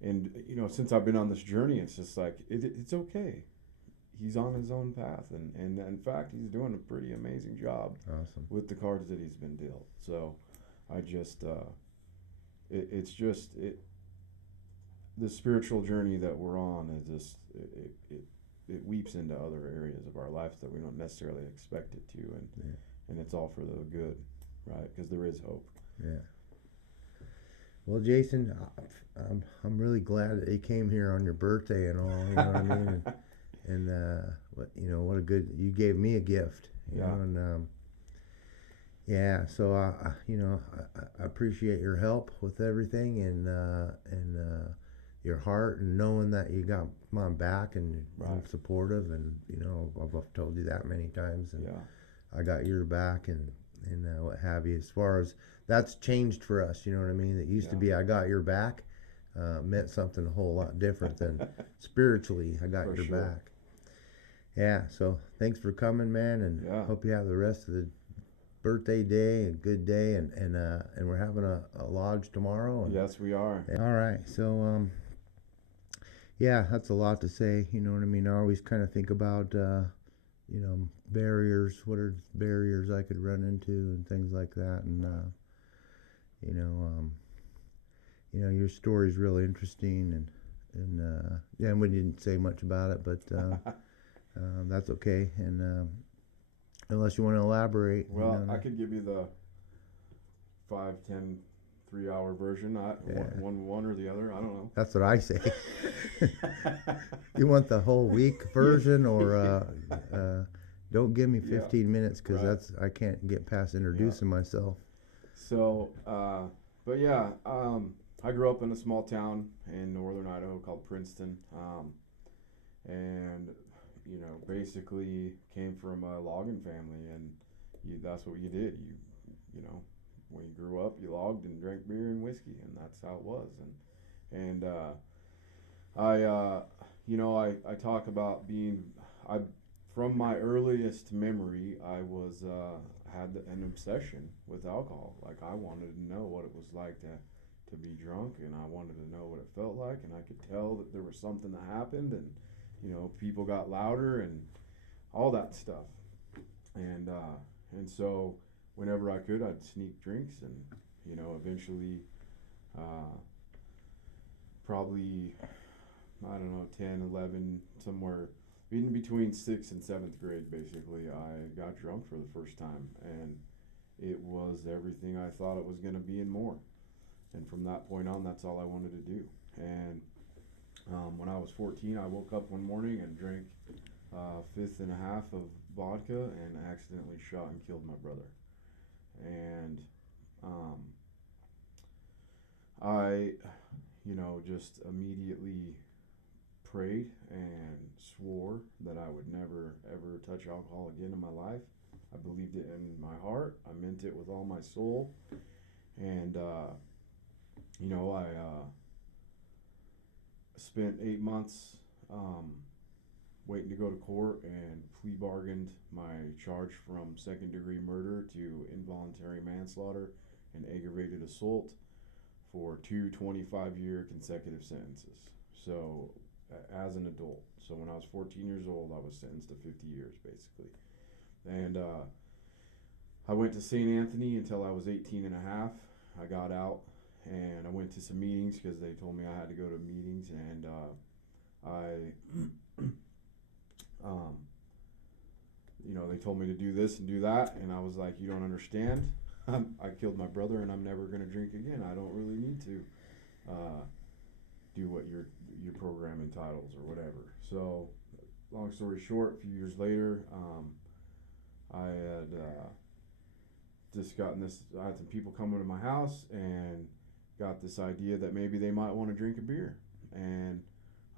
you know, since I've been on this journey, it's just like it's okay. He's on his own path, and in fact, he's doing a pretty amazing job Awesome. with the cards that he's been dealt. So I just the spiritual journey that we're on is just it weeps into other areas of our life that we don't necessarily expect it to, and it's all for the good, right? Because there is hope. Yeah. Well, Jason, I'm really glad that you came here on your birthday and all. You know what I mean? And what, you know, what a good, you gave me a gift. You Yeah. know, and yeah. So you know, I appreciate your help with everything and your heart and knowing that you got my back and Right. supportive, and you know, I've told you that many times, and Yeah. I got your back and what have you. As far as that's changed for us, you know what I mean? It used to Yeah. be I got your back, meant something a whole lot different than spiritually I got For your sure. back. Yeah, so thanks for coming, man, and Yeah. hope you have the rest of the birthday day a good day, and we're having a lodge tomorrow. And, Yes, we are. all right, so yeah, that's a lot to say. You know what I mean? I always kind of think about you know, barriers. What are barriers I could run into and things like that, and you know, your story is really interesting, and yeah, and we didn't say much about it, but that's okay. And unless you want to elaborate, Well, you know, I could give you the 5, 10, 3 hour version. Yeah. One or the other. I don't know. that's what I say. You want the whole week version, or don't give me 15 minutes, because right. that's I can't get past introducing myself. So, but yeah, I grew up in a small town in northern Idaho called Princeton, and you know, basically came from a logging family, and that's what you did. You know, when you grew up, you logged and drank beer and whiskey, and that's how it was. And you know, I talk about from my earliest memory, I was had an obsession with alcohol. Like, I wanted to know what it was like to be drunk, and I wanted to know what it felt like, and I could tell that there was something that happened, and you know, people got louder and all that stuff. And so whenever I could, I'd sneak drinks, and you know, eventually, probably, I don't know, 10, 11, somewhere in between 6th and 7th grade, basically, I got drunk for the first time, and it was everything I thought it was going to be and more. And from that point on, that's all I wanted to do. And when I was 14, I woke up one morning and drank a fifth and a half of vodka and accidentally shot and killed my brother. And I, you know, just immediately prayed and swore that I would never ever touch alcohol again in my life. I believed it in my heart. I meant it with all my soul. And you know, I spent 8 months waiting to go to court and plea bargained my charge from second-degree murder to involuntary manslaughter and aggravated assault for 2 25-year consecutive sentences. So, as an adult. So when I was 14 years old, I was sentenced to 50 years, basically. And I went to St. Anthony until I was 18 and a half. I got out, and I went to some meetings because they told me I had to go to meetings, and they told me to do this and do that, and I was like, you don't understand. I killed my brother, and I'm never going to drink again. I don't really need to do what your program entitles or whatever. So, long story short, a few years later, I had just gotten this. I had some people coming to my house and got this idea that maybe they might want to drink a beer, and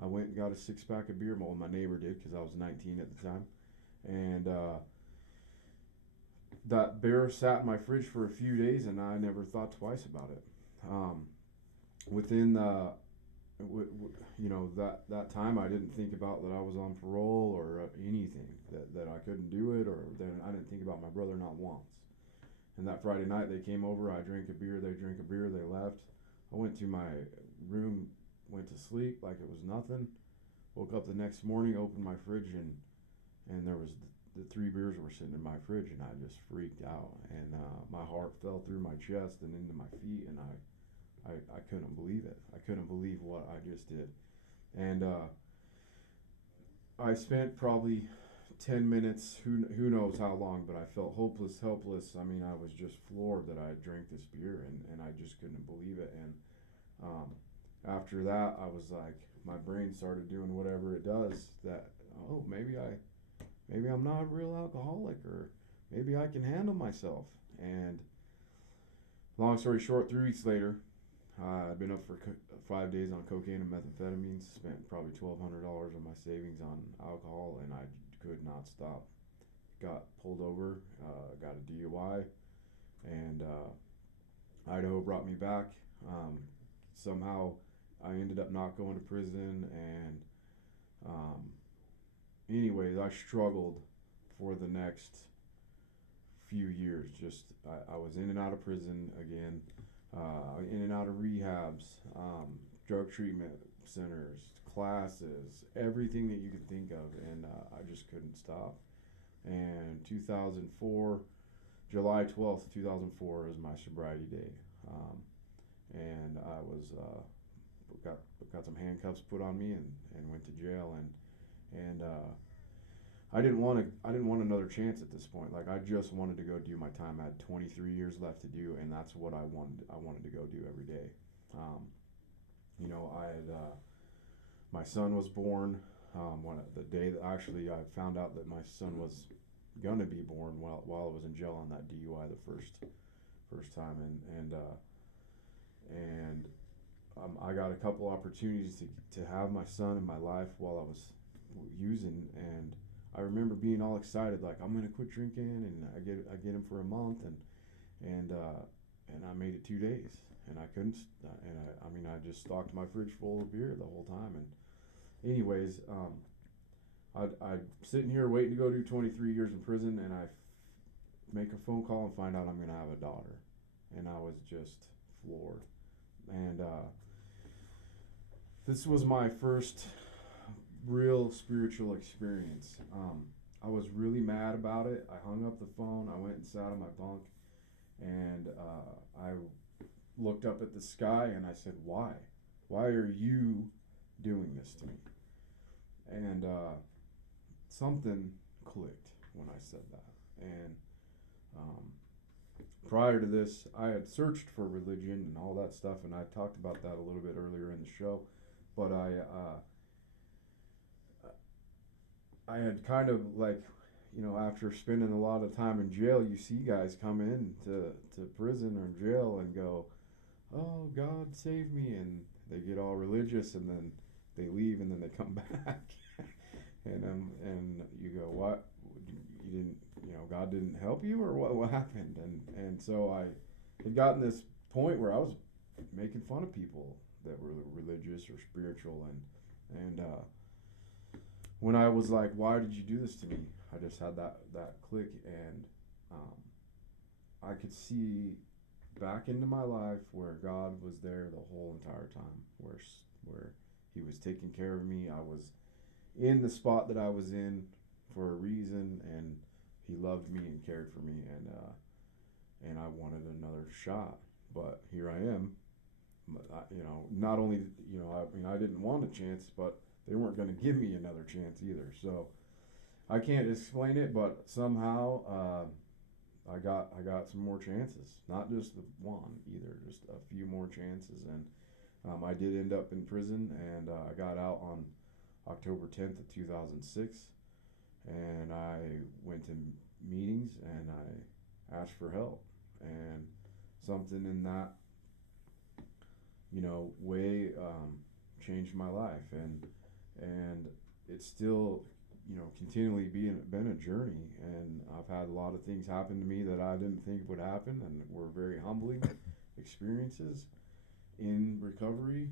I went and got a 6-pack of beer. Well, my neighbor did because I was 19 at the time, and that beer sat in my fridge for a few days, and I never thought twice about it. Within that time, I didn't think about that I was on parole or anything, that I couldn't do it, or that I didn't think about my brother not once. And that Friday night, they came over, I drank a beer, they drank a beer, they left. I went to my room, went to sleep like it was nothing. Woke up the next morning, opened my fridge, and there was the 3 beers were sitting in my fridge, and I just freaked out, and my heart fell through my chest and into my feet, and I couldn't believe it. I couldn't believe what I just did. And I spent probably 10 minutes, who knows how long, but I felt hopeless, helpless. I mean, I was just floored that I drank this beer, and I just couldn't believe it. And after that, I was like, my brain started doing whatever it does, that, oh, maybe I'm not a real alcoholic, or maybe I can handle myself. And long story short, 3 weeks later, I'd been up for 5 days on cocaine and methamphetamines, spent probably $1,200 of my savings on alcohol, and I could not stop. Got pulled over, got a DUI, and Idaho brought me back. Somehow I ended up not going to prison, and anyways, I struggled for the next few years. Just I was in and out of prison again, in and out of rehabs, drug treatment centers, classes, everything that you could think of, and I just couldn't stop. And 2004, July 12th, 2004 is my sobriety day, and I was got some handcuffs put on me and went to jail, and I didn't want another chance at this point. Like, I just wanted to go do my time. I had 23 years left to do, and that's what I wanted to go do every day. I had my son was born the day that actually I found out that my son was gonna be born while I was in jail on that DUI the first time, and I got a couple opportunities to have my son in my life while I was using, and I remember being all excited, like, I'm gonna quit drinking, and I get him for a month, and I made it 2 days, and I couldn't, and I just stocked my fridge full of beer the whole time. And anyways, I'm sitting here waiting to go do 23 years in prison, and I make a phone call and find out I'm gonna have a daughter, and I was just floored. And this was my first real spiritual experience. I was really mad about it. I hung up the phone. I went and sat on my bunk, and I looked up at the sky, and I said, "Why? Why are you doing this to me?" And something clicked when I said that. And prior to this, I had searched for religion and all that stuff, and I talked about that a little bit earlier in the show. But I had kind of, like, after spending a lot of time in jail, you see guys come in to prison or jail and go, "Oh, God save me," and they get all religious, and then they leave, and then they come back, and you go, "What? You didn't? God didn't help you, or what happened?" And so I had gotten this point where I was making fun of people that were religious or spiritual, and when I was like, "Why did you do this to me?" I just had that click, and I could see back into my life where God was there the whole entire time, where He was taking care of me. I was in the spot that I was in for a reason, and He loved me and cared for me, and I wanted another shot. But here I am, you know, not only, you know, I mean, I didn't want a chance, but they weren't going to give me another chance either. So I can't explain it, but somehow I got some more chances. Not just the one either, just a few more chances. And I did end up in prison, and I got out on October 10th of 2006. And I went to meetings and I asked for help. And something in that, you know, way changed my life. And it's still, you know, continually been a journey, and I've had a lot of things happen to me that I didn't think would happen, and were very humbling experiences in recovery.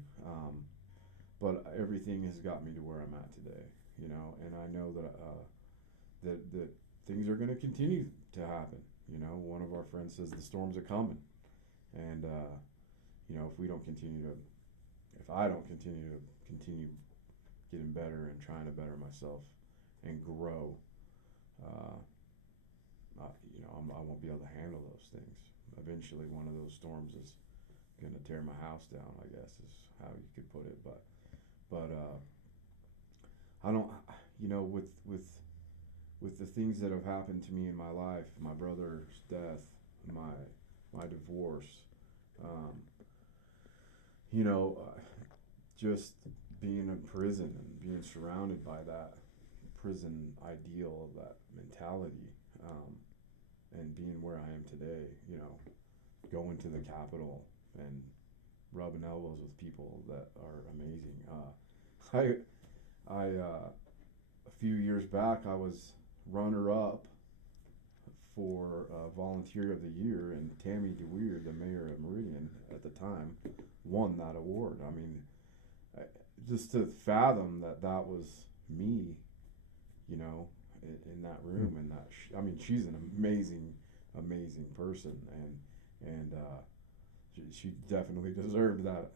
But everything has got me to where I'm at today, you know, and I know that things are going to continue to happen. You know, one of our friends says the storms are coming, and you know, if I don't continue getting better and trying to better myself and grow, you know, I won't be able to handle those things. Eventually, one of those storms is going to tear my house down, I guess, is how you could put it. But I don't, you know, with the things that have happened to me in my life, my brother's death, my divorce, you know, just being in prison and being surrounded by that prison ideal, that mentality, and being where I am today, you know, going to the Capitol and rubbing elbows with people that are amazing. A few years back, I was runner-up for Volunteer of the Year, and Tammy DeWeer, the mayor of Meridian at the time, won that award. I mean, just to fathom that was me, you know, in that room, and that I mean, she's an amazing person, and she definitely deserved that,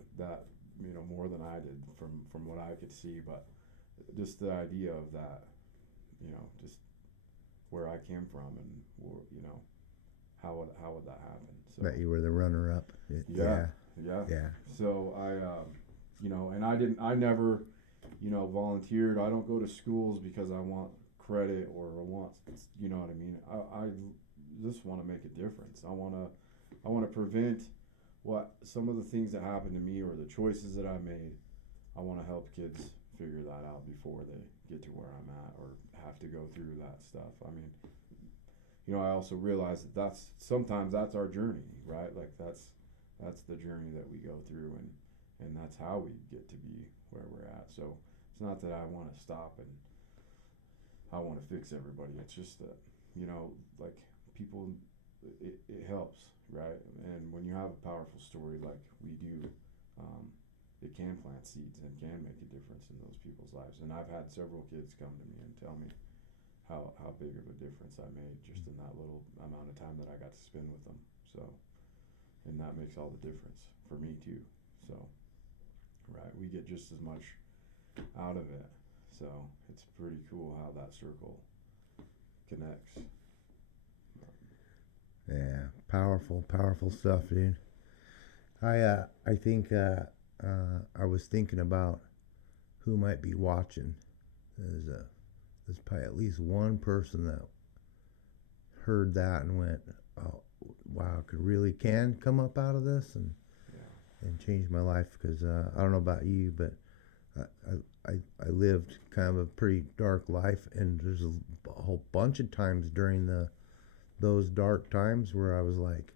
you know, more than I did from what I could see. But just the idea of that, you know, just where I came from, and you know, how would that happen? So, Bet you were the runner-up. Yeah. So you know, and I never, you know, volunteered. I don't go to schools because I want credit or I want, you know what I mean. I just want to make a difference. I want to prevent what some of the things that happened to me or the choices that I made. I want to help kids figure that out before they get to where I'm at or have to go through that stuff. I mean, you know, I also realize that sometimes that's our journey, right? Like that's the journey that we go through, and that's how we get to be where we're at. So it's not that I want to stop and I want to fix everybody. It's just that, you know, like people, it helps, right? And when you have a powerful story like we do, it can plant seeds and can make a difference in those people's lives. And I've had several kids come to me and tell me how big of a difference I made just in that little amount of time that I got to spend with them. So, and that makes all the difference for me too. So, right, we get just as much out of it. So it's pretty cool how that circle connects. Yeah, powerful stuff, dude. I think I was thinking about who might be watching. There's probably at least one person that heard that and went, "Oh, wow, can come up out of this and change my life." Because I don't know about you, but I lived kind of a pretty dark life, and there's a whole bunch of times during those dark times where I was like,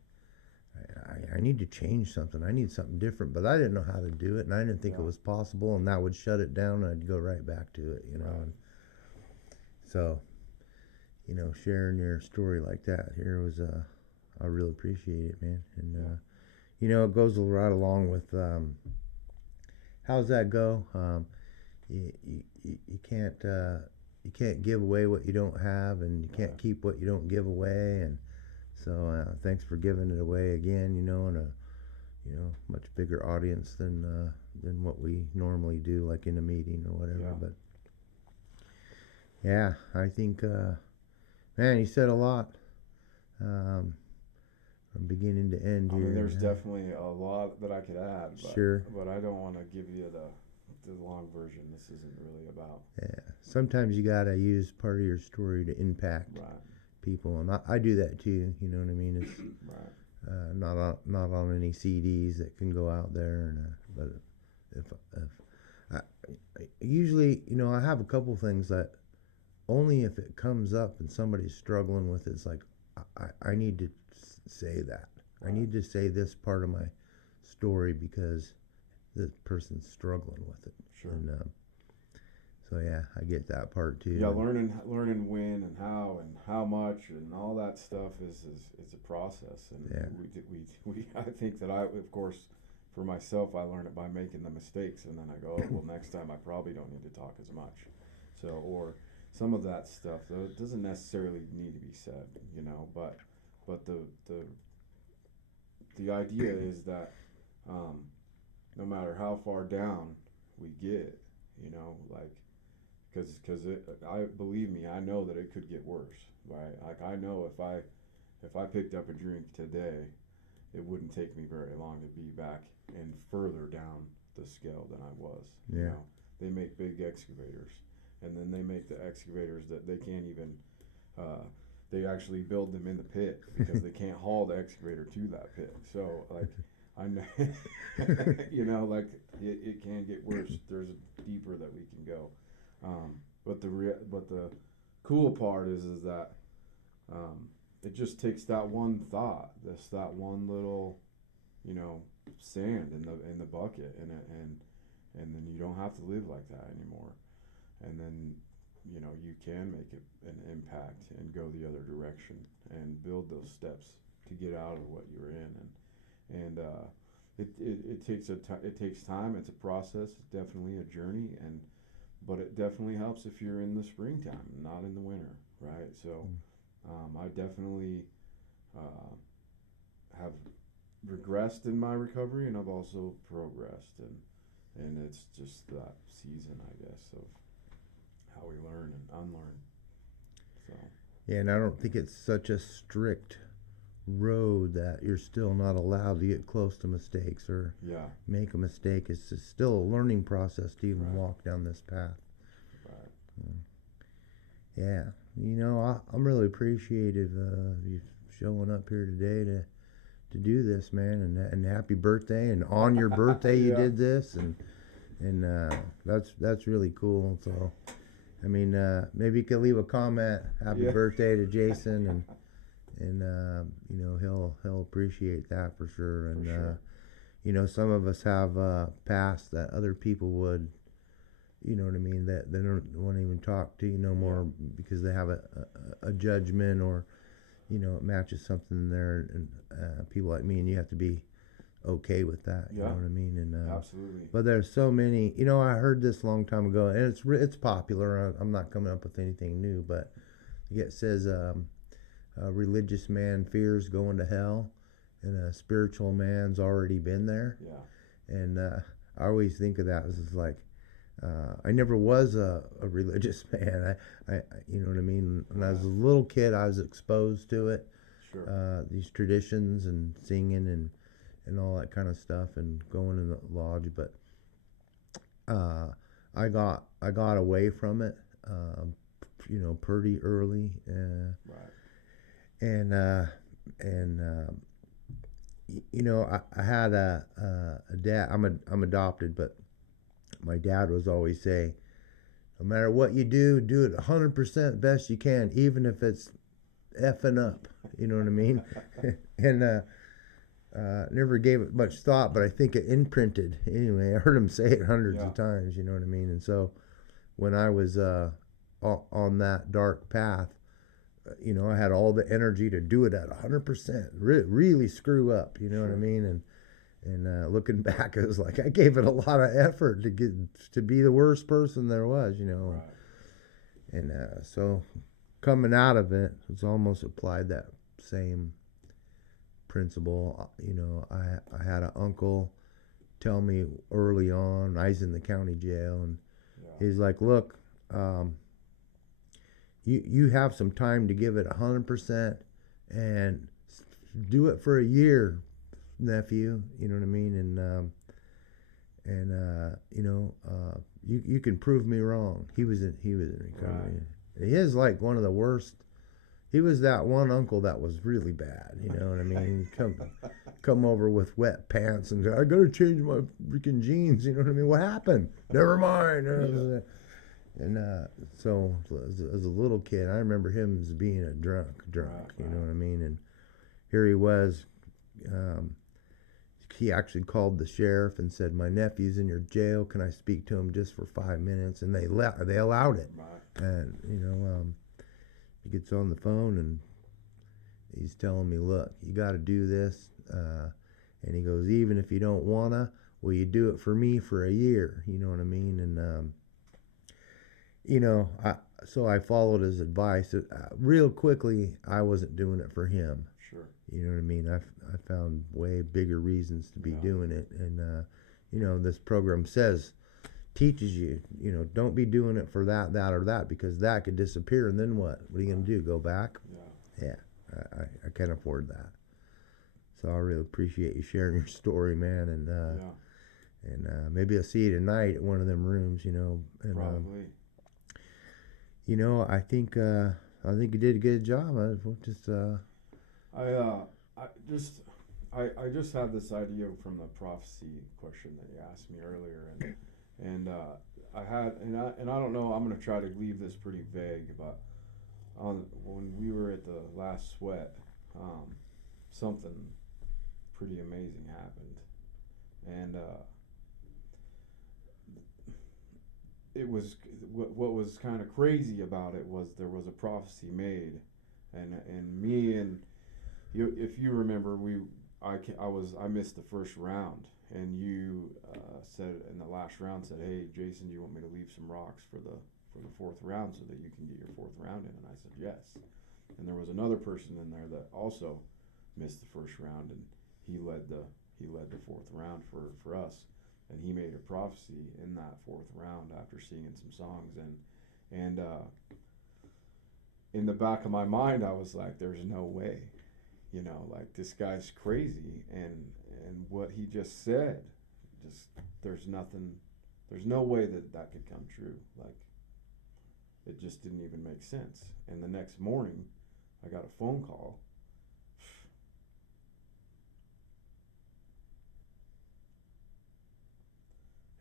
I need to change something. I need something different, but I didn't know how to do it, and I didn't think it was possible, and that would shut it down, and I'd go right back to it, you know. And so, you know, sharing your story like that here was, I really appreciate it, man. And you know, it goes right along with how's that go? You can't give away what you don't have, and you can't keep what you don't give away. And so thanks for giving it away again, you know, in a much bigger audience than what we normally do, like in a meeting or whatever. But yeah, I think man, you said a lot. from beginning to end I here. mean, there's definitely a lot that I could add, but, Sure. but I don't want to give you the long version. This isn't really about. Yeah. Sometimes you gotta use part of your story to impact Right. people, and I do that too. You know what I mean? It's Right. not on any CDs that can go out there, and but if I usually, you know, I have a couple things that only if it comes up and somebody's struggling with it, it's like I need to say that. I need to say this part of my story because this person's struggling with it. Sure. And so yeah, I get that part too. Yeah, learning when and how much and all that stuff is a process, and Yeah. we I think that of course for myself I learn it by making the mistakes, and then I go, oh, well, next time I probably don't need to talk as much. So, or some of that stuff though, it doesn't necessarily need to be said, you know, but the idea is that no matter how far down we get, you know, like, because I believe me, I know that it could get worse, right? Like, I know if I picked up a drink today, it wouldn't take me very long to be back and further down the scale than I was. Yeah. You know, they make big excavators, and then they make the excavators that they can't even. They actually build them in the pit because they can't haul the excavator to that pit. So, like, I know, you know, like it can get worse. There's deeper that we can go. But the cool part is that it just takes that one thought, that one little, you know, sand in the bucket, and then you don't have to live like that anymore, and then, you know, you can make an impact and go the other direction and build those steps to get out of what you're in, and it takes time. It's a process. It's definitely a journey, but it definitely helps if you're in the springtime, not in the winter, right? So I definitely have regressed in my recovery, and I've also progressed, and it's just that season, I guess, of how we learn and unlearn. So Yeah, and I don't think it's such a strict road that you're still not allowed to get close to mistakes or yeah, make a mistake. It's just still a learning process to even Right. walk down this path. right. Yeah, you know, I'm really appreciative of you showing up here today to do this, man, and happy birthday, and on your birthday you Yeah. did this, and that's really cool. So, I mean, maybe you could leave a comment, happy Yeah. birthday to Jason, and you know, he'll appreciate that for sure. And sure. you know, some of us have past that other people would, you know what I mean, that they don't want to even talk to you no more because they have a judgment, or, you know, it matches something there, and people like me and you have to be okay with that. You Yeah. know what I mean? And Absolutely. but there's so many. You know, I heard this a long time ago, and it's popular. I'm not coming up with anything new, but it says a religious man fears going to hell, and a spiritual man's already been there. Yeah. And I always think of that as like, I never was a religious man. I you know what I mean? When I was a little kid, I was exposed to it, Sure. these traditions and singing and all that kind of stuff, and going in the lodge. But I got away from it, you know, pretty early, Right. and you know, I had a dad. I'm adopted, but my dad was always say, no matter what you do it 100% best you can, even if it's effing up. You know what I mean? And never gave it much thought, but I think it imprinted. Anyway, I heard him say it hundreds of times. You know what I mean? And so when I was on that dark path, you know, I had all the energy to do it at 100%, really screw up. You know what I mean? And looking back, it was like I gave it a lot of effort to get to be the worst person there was, you know. Right. And so coming out of it, it's almost applied that same principle. You know, I had an uncle tell me early on, I was in the county jail, and he's like, look, you have some time to give it 100%, and do it for a year, nephew. You know what I mean? You can prove me wrong. He was in recovery. Right. He is like one of the worst. He was that one uncle that was really bad. You know what I mean? Come over with wet pants and I gotta change my freaking jeans. You know what I mean? What happened? Never mind. Yeah. And so as a little kid, I remember him as being a drunk. You know what I mean? And here he was. He actually called the sheriff and said, "My nephew's in your jail. Can I speak to him just for 5 minutes?" And they allowed it. Right. And he gets on the phone and he's telling me, "Look, you got to do this." And he goes, "Even if you don't wanna, will you do it for me for a year?" You know what I mean? And so I followed his advice. Real quickly, I wasn't doing it for him. Sure. You know what I mean? I found way bigger reasons to be doing it. And, this program teaches you, don't be doing it for that, or that, because that could disappear. And then what? What are you going to do? Go back? Yeah. I can't afford that. So I really appreciate you sharing your story, man. And maybe I'll see you tonight at one of them rooms, And, probably. I think you did a good job. I just had this idea from the prophecy question that you asked me earlier, and I don't know. I'm gonna try to leave this pretty vague, but when we were at the last sweat, something pretty amazing happened, and it was what was kind of crazy about it was there was a prophecy made, and me and you, if you remember, I missed the first round, and you said in the last round, "Hey, Jason, do you want me to leave some rocks for the fourth round so that you can get your fourth round in?" And I said yes. And there was another person in there that also missed the first round, and he led the fourth round for us. And he made a prophecy in that fourth round after singing some songs, and in the back of my mind, I was like, "There's no way, like this guy's crazy," and what he just said, there's no way that could come true. Like, it just didn't even make sense. And the next morning, I got a phone call.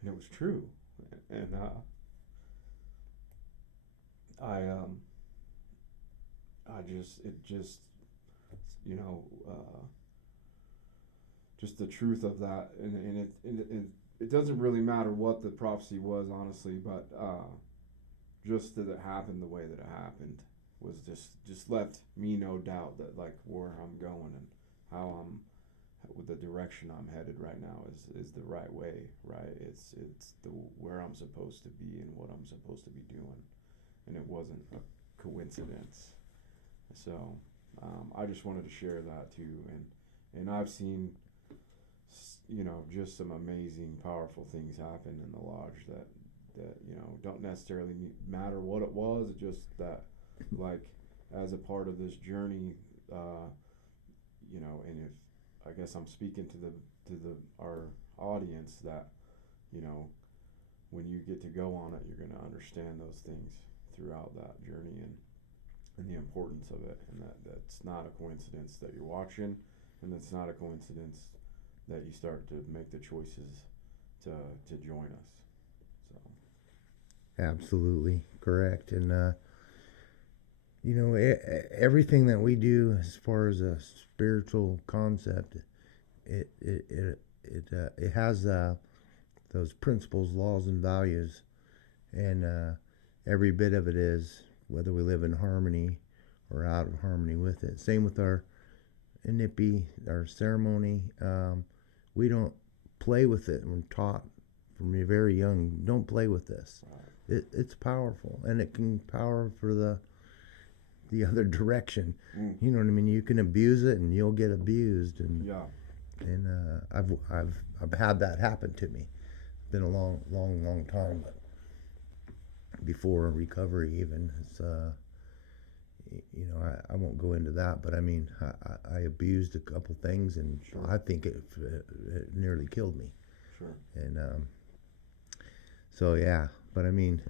And it was true, and just the truth of that, and it doesn't really matter what the prophecy was, honestly, but just that it happened the way that it happened was just left me no doubt that, like, where I'm going and how the direction I'm headed right now is the right way, right? It's where I'm supposed to be and what I'm supposed to be doing, and it wasn't a coincidence. So I just wanted to share that too, and I've seen just some amazing, powerful things happen in the lodge that don't necessarily matter what it was, just that, like, as a part of this journey, and if I guess I'm speaking to our audience, that when you get to go on it, you're going to understand those things throughout that journey, and the importance of it, and that's not a coincidence that you're watching, and that's not a coincidence that you start to make the choices to join us. So absolutely correct. And everything that we do as far as a spiritual concept, it has those principles, laws, and values, and every bit of it is, whether we live in harmony or out of harmony with it. Same with our NIPI, our ceremony. We don't play with it. We're taught from you're very young, don't play with this. It's powerful, and it can power for the other direction. You know what I mean? You can abuse it, and you'll get abused. And I've had that happen to me. It's been a long time, but before recovery even, it's you know, I won't go into that, but I mean, I abused a couple things, and Sure. I think it nearly killed me. Sure. And so yeah, but I mean,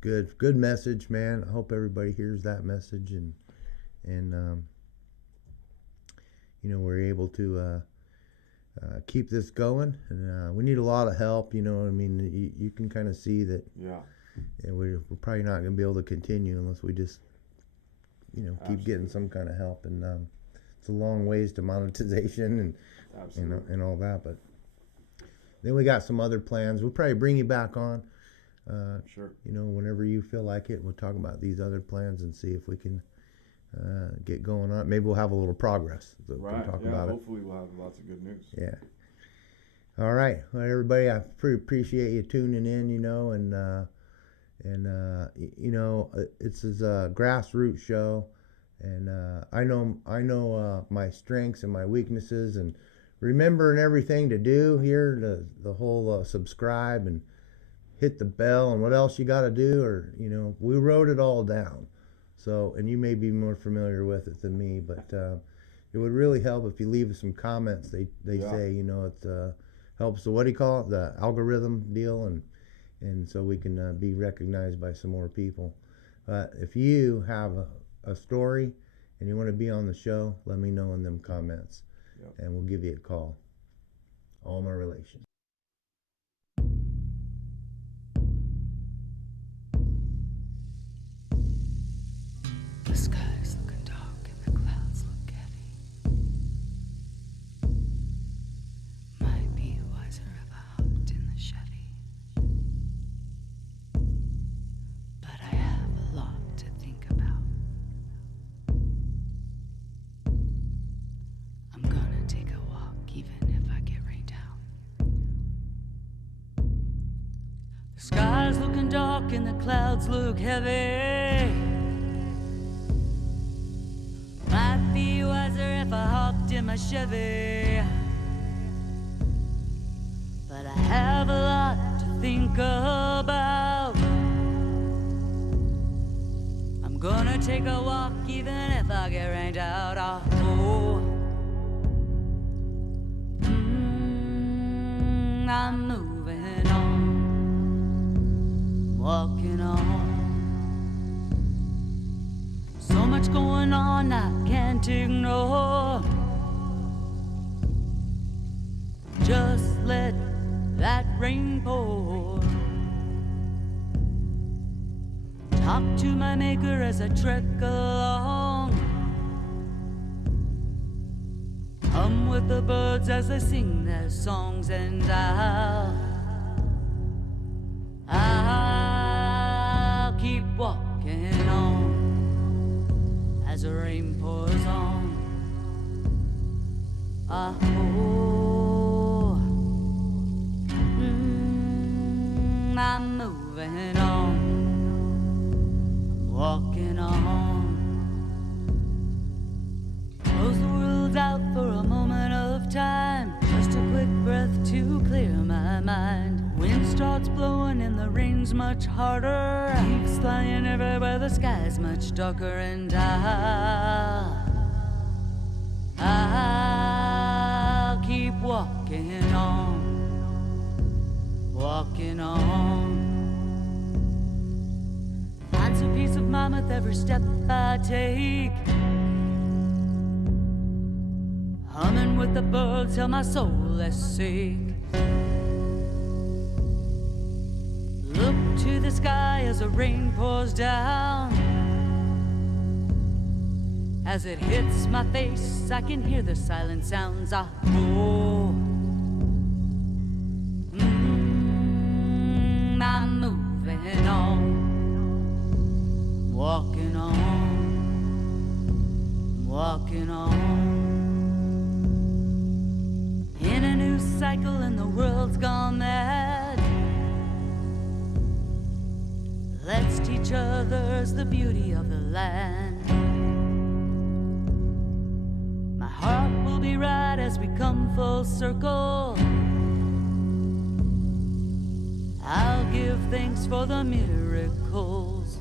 good message, man. I hope everybody hears that message, and you know, we're able to keep this going. And we need a lot of help. You know, I mean, you can kind of see that. Yeah. And we're probably not going to be able to continue unless we just, you know, keep getting some kind of help. And it's a long ways to monetization and and all that. But then we got some other plans. We'll probably bring you back on. Sure. You know, whenever you feel like it, we'll talk about these other plans and see if we can get going on. Maybe we'll have a little progress. So we can talk about hopefully we'll have lots of good news. Yeah. All right. Well, everybody, I appreciate you tuning in, you know, and you know, it's a grassroots show, and I know my strengths and my weaknesses, and remembering everything to do here, the whole subscribe and hit the bell and what else you got to do, or you know, we wrote it all down. So, and you may be more familiar with it than me, but it would really help if you leave us some comments. They say, you know, it helps the, what do you call it, the algorithm deal, and so we can be recognized by some more people. If you have a story and you want to be on the show, let me know in them comments, and we'll give you a call. All my relations. The sky's looking dark and the clouds look heavy. Might be wiser if I hopped in the Chevy. But I have a lot to think about. I'm gonna take a walk even if I get rained out. The sky's looking dark and the clouds look heavy. Might be wiser if I hopped in my Chevy. But I have a lot to think about. I'm gonna take a walk even if I get rained out. I'm moving on, walking on. So much going on I can't ignore. Just let that rain pour. Talk to my maker as I trek along. Hum with the birds as they sing their songs, and I'll keep walking on as the rain pours on. I'm moving on, I'm walking on. Close the world out for a moment of time, just a quick breath to clear my mind. Wind starts blowing and the rain's much harder. Leaves flying everywhere, the sky's much darker, and I'll keep walking on, walking on. Find some peace of mind with every step I take. Humming with the birds till my soul is sick. Look to the sky as the rain pours down. As it hits my face, I can hear the silent sounds. I'm moving on, walking on, walking on. In a new cycle and the world's gone mad. Let's teach others the beauty of the land. My heart will be right as we come full circle. I'll give thanks for the miracles.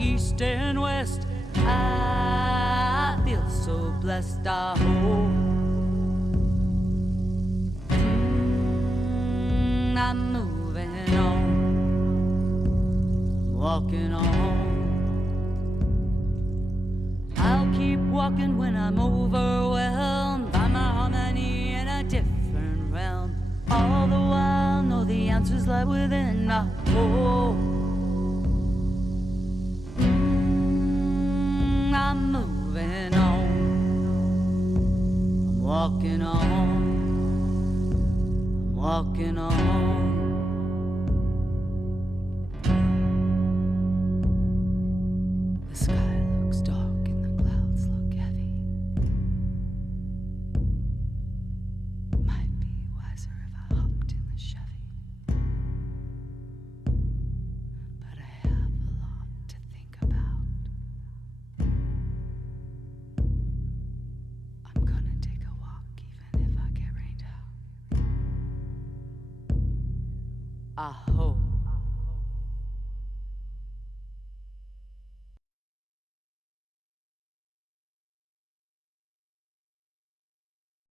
east and west. I feel so blessed, I hope. I'm moving on, walking on. I'll keep walking when I'm overwhelmed by my harmony in a different realm. All the while, know the answers lie within my hope. I'm moving on, I'm walking on, I'm walking on. The sky looks dark and the clouds look heavy. Might be wiser if I hopped in the Chevy. But I have a lot to think about. I'm gonna take a walk even if I get rained out. I hope